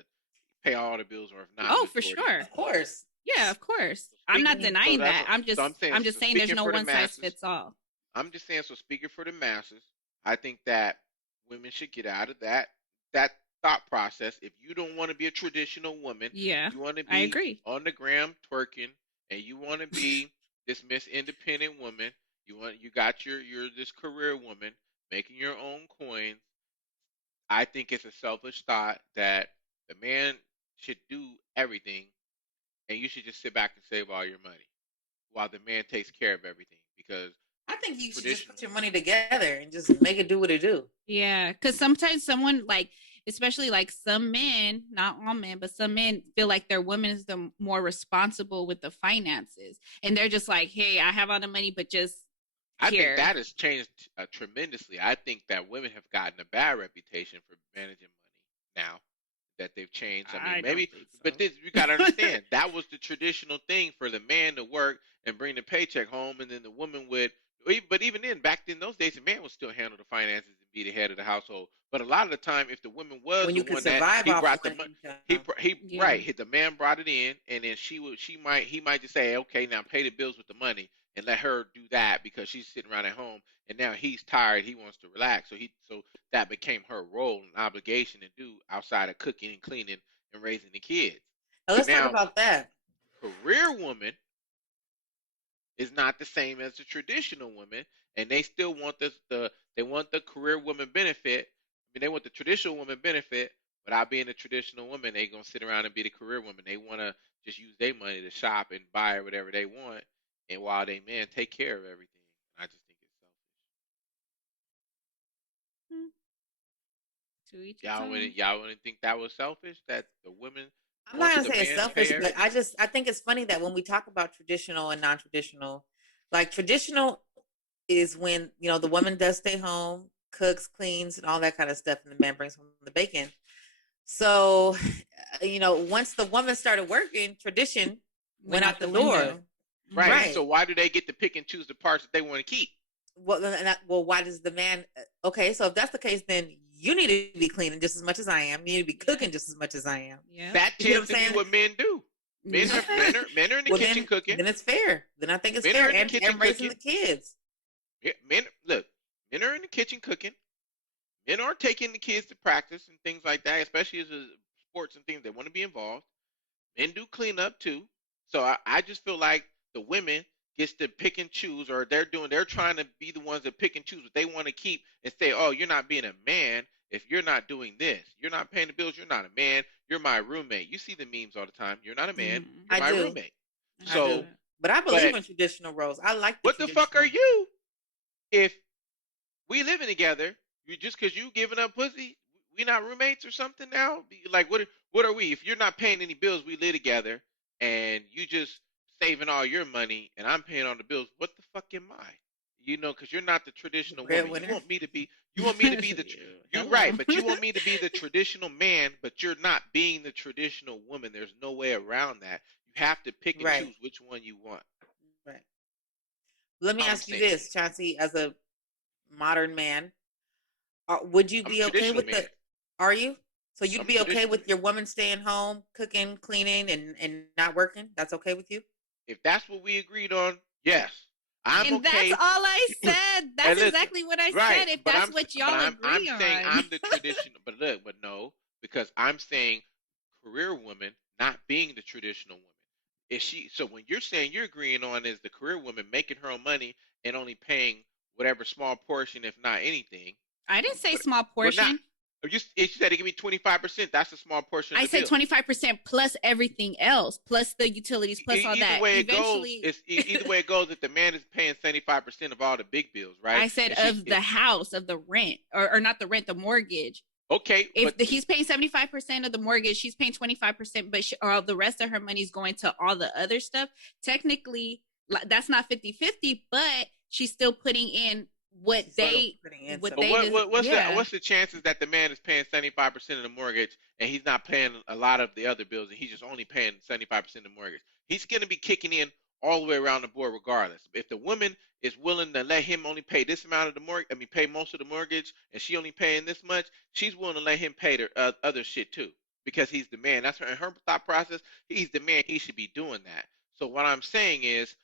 pay all the bills, or if not Oh, for majority. sure. Of course. Yeah, of course. I'm Speaking, not mean, so denying that's that. what, so I'm just so saying there's speaking no for the one size masses. fits all. I'm just saying, so speaking for the masses, I think that women should get out of that thought process. If you don't want to be a traditional woman, Yeah, you want to I be agree. on the gram twerking, and you want to be this Miss Independent woman, You got you're this career woman making your own coins. I think it's a selfish thought that the man should do everything and you should just sit back and save all your money while the man takes care of everything because I think you should just traditional. put your money together and just make it do what it do. Yeah, because sometimes someone like, especially like some men, not all men, but some men feel like their woman is the more responsible with the finances, and they're just like, "Hey, I have all the money, but just I think here." that has changed tremendously. I think that women have gotten a bad reputation for managing money now that they've changed. I mean, I don't maybe, think but so. this you got to understand that was the traditional thing for the man to work and bring the paycheck home, and then the woman would. But even then, back in those days, the man would still handle the finances and be the head of the household. But a lot of the time, if the woman was When the you can one that survive he off brought the one money, income. he Yeah. right, the man brought it in, and then he might just say, okay, now pay the bills with the money, and let her do that because she's sitting around at home, and now he's tired, he wants to relax, so that became her role and obligation to do outside of cooking and cleaning and raising the kids. Now But let's talk now, about that. career woman is not the same as the traditional woman, and they still want they want the career woman benefit. I mean, they want the traditional woman benefit without being a traditional woman. They gonna sit around and be the career woman. They wanna just use their money to shop and buy whatever they want, and while they men take care of everything. I just think it's selfish. Hmm. To each its own. Y'all wouldn't think that was selfish that the women I'm not wants gonna the say it's man to pay selfish, but everything. I think it's funny that when we talk about traditional and non-traditional, like traditional is when the woman does stay home, cooks, cleans, and all that kind of stuff, and the man brings home the bacon. So, once the woman started working, tradition Went went out out the the door. window. Right. Mhm. Right. So why do they get to pick and choose the parts that they want to keep? Well, why does the man? Okay, so if that's the case, then you need to be cleaning just as much as I am. You need to be Yeah. cooking just as much as I am. Yeah. That You see what tends I'm to be saying? what men do. Okay. Men are in the Well, kitchen then cooking. then it's fair. Then I think it's Men are fair, in the and kitchen raising cooking. the kids. Yeah, men look, men are in the kitchen cooking. Men are taking the kids to practice and things like that, especially as a sports and things they want to be involved. Men do clean up too. So I just feel like the women gets to pick and choose, or they're trying to be the ones that pick and choose what they want to keep and say, oh, you're not being a man if you're not doing this. You're not paying the bills. You're not a man. You're my roommate. You see the memes all the time. You're not a man. Mhm. You're I my do. roommate. I I see do. So, that. But I believe but in traditional roles. I like the what the fuck are traditional. you if we living together? You just because you giving up pussy, we not roommates or something now? Like what are we? If you're not paying any bills, we live together, and you just saving all your money, and I'm paying all the bills. What the fuck am I? Because you're not the The traditional woman. breadwinner. You want me to be the. You're Hello. right, but you want me to be the traditional man, but you're not being the traditional woman. There's no way around that. You have to pick and Right. choose which one you want. Right. Let me I'm ask you saying this, Chauncey, as a modern man, would you I'm a be okay traditional with man. the? Are you? So you'd I'm a be okay traditional with man. your woman staying home, cooking, cleaning, and not working? That's okay with you? If that's what we agreed on, yes, I'm And that's okay. all I said. And That's listen, exactly what I right, said. If but that's what y'all I'm agree saying on. I'm the traditional. But look, but no, because I'm saying career woman not being the traditional woman. Is she? So when you're saying you're agreeing on is the career woman making her own money and only paying whatever small portion, if not anything. I didn't say But small but not. portion. You said it give me 25%. That's a small portion of I the said bill. 25% plus everything else, plus the utilities, plus all Either that. way it goes, Eventually, either way it goes. If the man is paying 75% of all the big bills, right? I said And of the house, of the rent, or not the rent, the mortgage. okay, If but he's paying 75% of the mortgage, she's paying 25%, but or the rest of her money is going to all the other stuff. Technically, that's not 50-50, but she's still putting in what She's still they putting in what but some they money. did. Yeah. what's the chances that the man is paying 75% of the mortgage and he's not paying a lot of the other bills and he's just only paying 75% of the mortgage? He's going to be kicking in all the way around the board regardless. If the woman is willing to let him only pay this amount of the mortgage, I mean pay most of the mortgage, and she only paying this much, she's willing to let him pay the other shit too because he's the man. That's her thought process. He's the man. He should be doing that. So what I'm saying is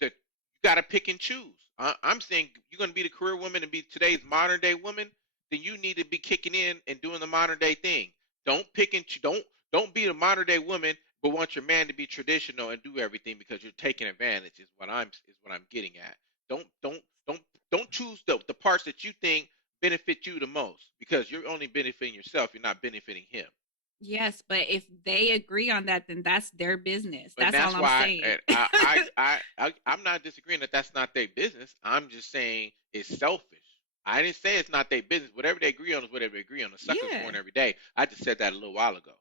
that you got to pick and choose. I'm saying you're going to be the career woman and be today's modern day woman, then you need to be kicking in and doing the modern day thing. Don't pick and don't be the modern day woman, but want your man to be traditional and do everything because you're taking advantage. Is what I'm getting at. Don't don't don't don't choose the parts that you think benefit you the most because you're only benefiting yourself. You're not benefiting him. Yes, but if they agree on that, then that's their business. And That's all that's I'm why saying. I'm not disagreeing that that's not their business. I'm just saying it's selfish. I didn't say it's not their business. Whatever they agree on is whatever they agree on. The sucker's Yeah. born every day. I just said that a little while ago.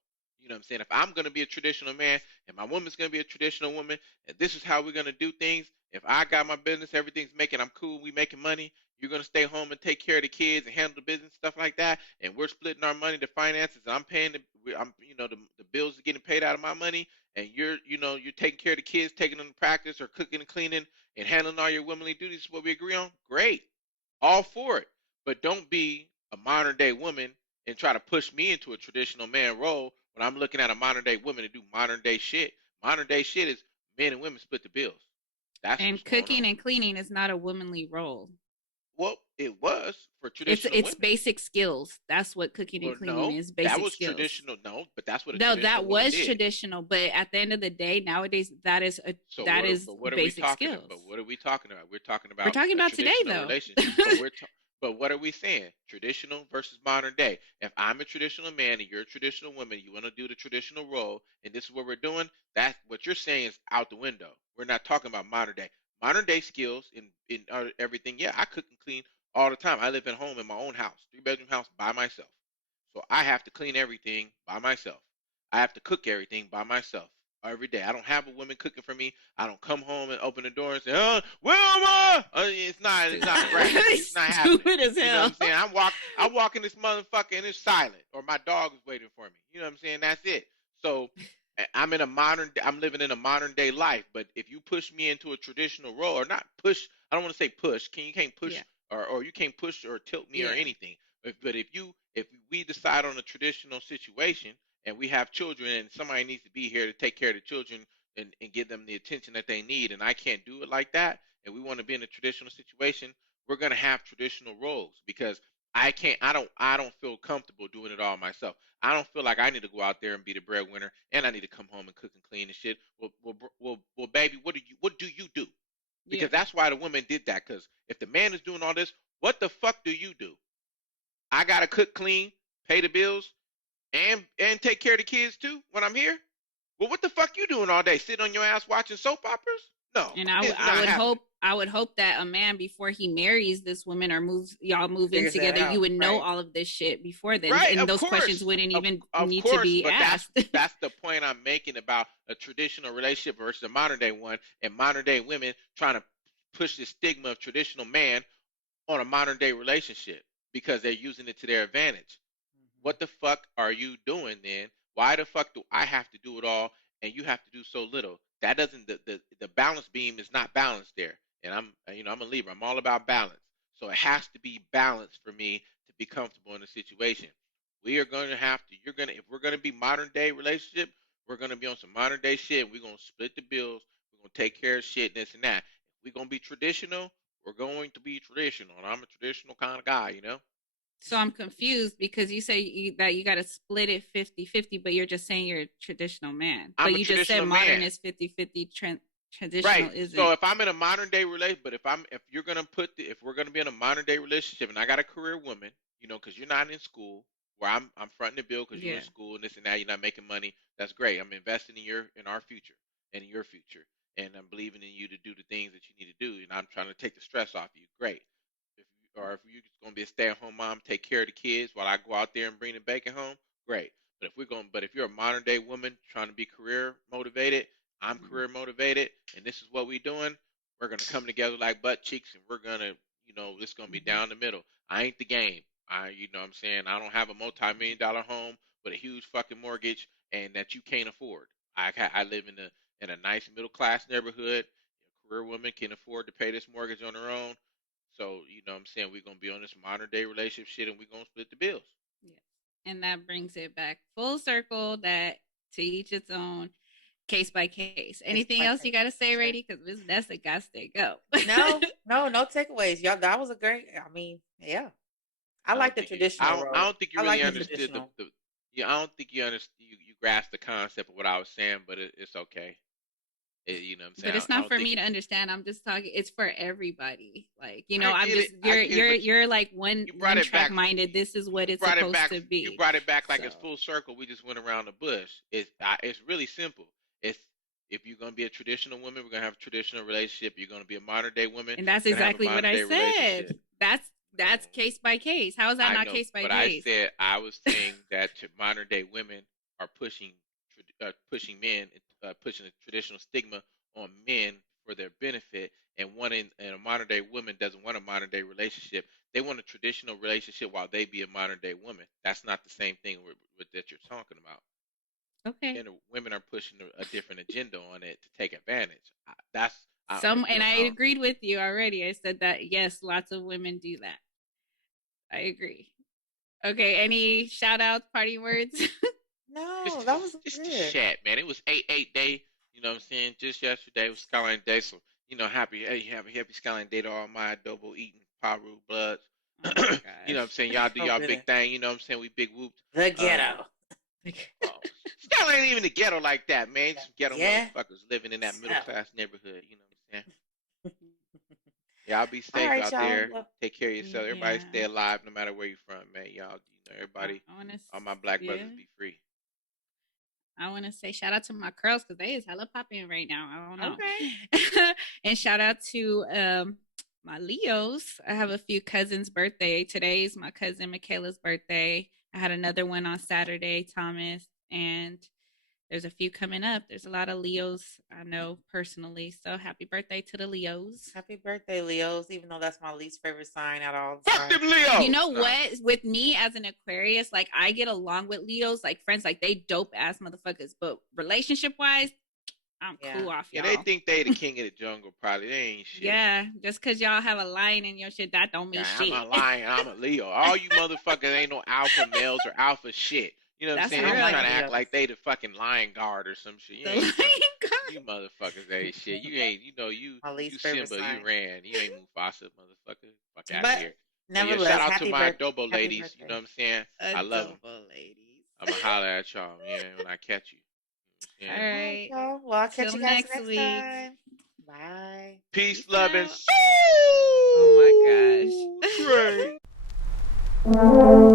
You know what I'm saying? If I'm going to be a traditional man and my woman's going to be a traditional woman, and this is how we're going to do things, if I got my business, everything's making, I'm cool, we making money, you're going to stay home and take care of the kids and handle the business, stuff like that, and we're splitting our money, the finances, I'm paying the bills are getting paid out of my money, and you're taking care of the kids, taking them to practice or cooking and cleaning and handling all your womanly duties is what we agree on, great. All for it. But don't be a modern day woman and try to push me into a traditional man role when I'm looking at a modern day woman to do modern day shit. Modern day shit is men and women split the bills. That's what's And going on. cooking and cleaning is not a womanly role. Well, it was for It's traditional it's women. basic skills. That's what cooking and Well, cleaning no, is, that basic was skills. traditional. No, but that's what a No, traditional that woman was did. traditional, but at the end of the day, nowadays So that is what are we basic talking skills. about? But what are we talking about? We're talking We're about talking a about today traditional though. relationship. But what are we saying? Traditional versus modern day. If I'm a traditional man and you're a traditional woman, you want to do the traditional role, and this is what we're doing. That's what you're saying is out the window. We're not talking about modern day. Modern day skills in everything. Yeah, I cook and clean all the time. I live at home in my own house, 3 bedroom house by myself. So I have to clean everything by myself. I have to cook everything by myself every day. I don't have a woman cooking for me. I don't come home and open the door and say, "Oh, where am I?" It's not graphic. Stupid. It's not happening. Stupid as You know what hell. I'm saying? I walk in this motherfucker and it's silent, or my dog is waiting for me. You know what I'm saying? That's it. So I'm living in a modern day life. But if you push me into a traditional role, or not push, I don't want to say push. You can't push, Yeah. or you can't push or tilt me or Yeah. anything. But if we decide on a traditional situation and we have children and somebody needs to be here to take care of the children and give them the attention that they need, and I can't do it like that, and we want to be in a traditional situation, we're gonna have traditional roles because I don't feel comfortable doing it all myself. I don't feel like I need to go out there and be the breadwinner, and I need to come home and cook and clean and shit. Well, baby, what do you do? Yeah. Because that's why the women did that. Because if the man is doing all this, what the fuck do you do? I gotta cook, clean, pay the bills, and take care of the kids too when I'm here. Well, what the fuck you doing all day? Sitting on your ass watching soap operas? No, And it's I not would happening. hope that a man, before he marries this woman or moves y'all move in Figures that together, you out, would know right? all of this shit before then, Right, and of those questions course, wouldn't even of need to course. be But that's asked. that's the point I'm making about a traditional relationship versus a modern day one, and modern day women trying to push the stigma of traditional man on a modern day relationship because they're using it to their advantage. Mhm. What the fuck are you doing then? Why the fuck do I have to do it all and you have to do so little? That doesn't the balance beam is not balanced there. And I'm a Libra. I'm all about balance. So it has to be balanced for me to be comfortable in a situation. We are going to have to if we're going to be modern day relationship, we're going to be on some modern day shit. We're going to split the bills. We're going to take care of shit and this and that. If we're going to be traditional, we're going to be traditional. And I'm a traditional kind of guy, you know? So I'm confused because you say that you got to split it 50-50, but you're just saying you're a traditional man. I'm But a you just said traditional modern man. is 50-50, Right. traditional So isn't. if I'm in a modern day relationship, but if we're gonna be in a modern day relationship, and I got a career woman, because you're not in school, where I'm fronting the bill because you're in Yeah. school and this and that, you're not making money. That's great. I'm investing in our future and in your future, and I'm believing in you to do the things that you need to do, and I'm trying to take the stress off you. Great. If you're just gonna be a stay-at-home mom, take care of the kids while I go out there and bring the bacon home, great. But if you're a modern day woman trying to be career motivated, I'm Mhm. career motivated, and this is what we're doing. We're gonna come together like butt cheeks, and we're gonna, it's gonna be Mhm. down the middle. I ain't the game. You know what I'm saying? I don't have a multi-million Mhm. dollar home with a huge fucking mortgage and that you can't afford. I live in a nice middle class neighborhood. A career woman can afford to pay this mortgage on her own. So, you know what I'm saying? We're gonna be on this modern day relationship shit and we're gonna split the bills. Yes. And that brings it back full circle, that to each its own, case by case. Case Anything by else you case. got to say, That's it. Rady? Because that's a got to go. No, no, no takeaways. Y'all, that was a great. I mean, yeah, I I like don't the think you traditional I role. don't think you I really like the understood traditional. I don't think you understood you grasped the concept of what I was saying, but it's okay. You know what I'm saying? But it's I not don't for think me to it's. understand. I'm just talking. It's for everybody. Like I I'm get it. just I get it. But you're like one you brought one it track back. minded. This is what You it's brought it supposed back. to You be. brought it back like So it's full circle. We just went around the bush. It's really simple. It's if you're gonna be a traditional woman, we're gonna have a traditional relationship. You're gonna be a modern day woman, and that's we're gonna have a exactly what modern I day said. relationship. No, That's case by case. How is that I not know, case by but I case? said I was saying that modern day women are pushing men, pushing a traditional stigma on men for their benefit, and and a modern day woman doesn't want a modern day relationship. They want a traditional relationship while they be a modern day woman. That's not the same thing that you're talking about. Okay. And the women are pushing a different agenda on it to take advantage. That's Some you and know I agreed with you already. I said that yes, lots of women do that. I agree. Okay, any shout outs, party words? No, just that was just the good. chat, man. It was 8-8 day. You know what I'm saying? Just yesterday was Skyline Day, so happy Skyline Day to all my adobo eating Paru bloods. Oh my You know what I'm gosh. saying? Y'all do So y'all big good. thing. You know what I'm saying? We big whooped. The Um, ghetto. oh, Skyline ain't even the ghetto like that, man. Some ghetto Yeah. motherfuckers living in that middle So. class neighborhood. You know what I'm saying? Y'all be All safe right, out y'all. there. Well, Take care of yourself. Everybody Yeah. stay alive no matter where you're from, man. Y'all, everybody, I want to all my black yeah. brothers be free. I want to say shout out to my curls because they is hella popping right now. I don't know. okay. And shout out to my Leos. I have a few cousins' birthday. Today's my cousin Michaela's birthday. I had another one on Saturday, Thomas, and there's a few coming up. There's a lot of Leos I know personally. So happy birthday to the Leos. Happy birthday, Leos, even though that's my least favorite sign out of all the Fuck signs. them Leos. You know what? With me as an Aquarius, like I get along with Leos, like friends, like they dope ass motherfuckers. But relationship wise, I'm cool off Yeah, y'all. they think they the king of the jungle. Probably they ain't shit. Yeah, just cause y'all have a lion in your shit, that don't mean Yeah, shit. I'm a lion. I'm a Leo. All you motherfuckers ain't no alpha males or alpha shit. You know what I'm That's saying? I They don't be real. like trying to act Leos. like they the fucking lion guard or some shit. You The ain't lion fucking. guard. You motherfuckers ain't shit. You ain't. My You least favorite Simba. You sign. ran. You ain't Mufasa, motherfucker. Fuck out of But here. But yeah, shout nevertheless, out to my adobo happy ladies. You know birthday. what I'm saying? I love them. Adorable ladies. I'ma holler at y'all, yeah, when I catch you. You know All what I'm saying? All right, right. y'all. Well, I'll catch Till you guys next next week. time. Bye. Peace, Peace love, and out. Oh my gosh. Trey.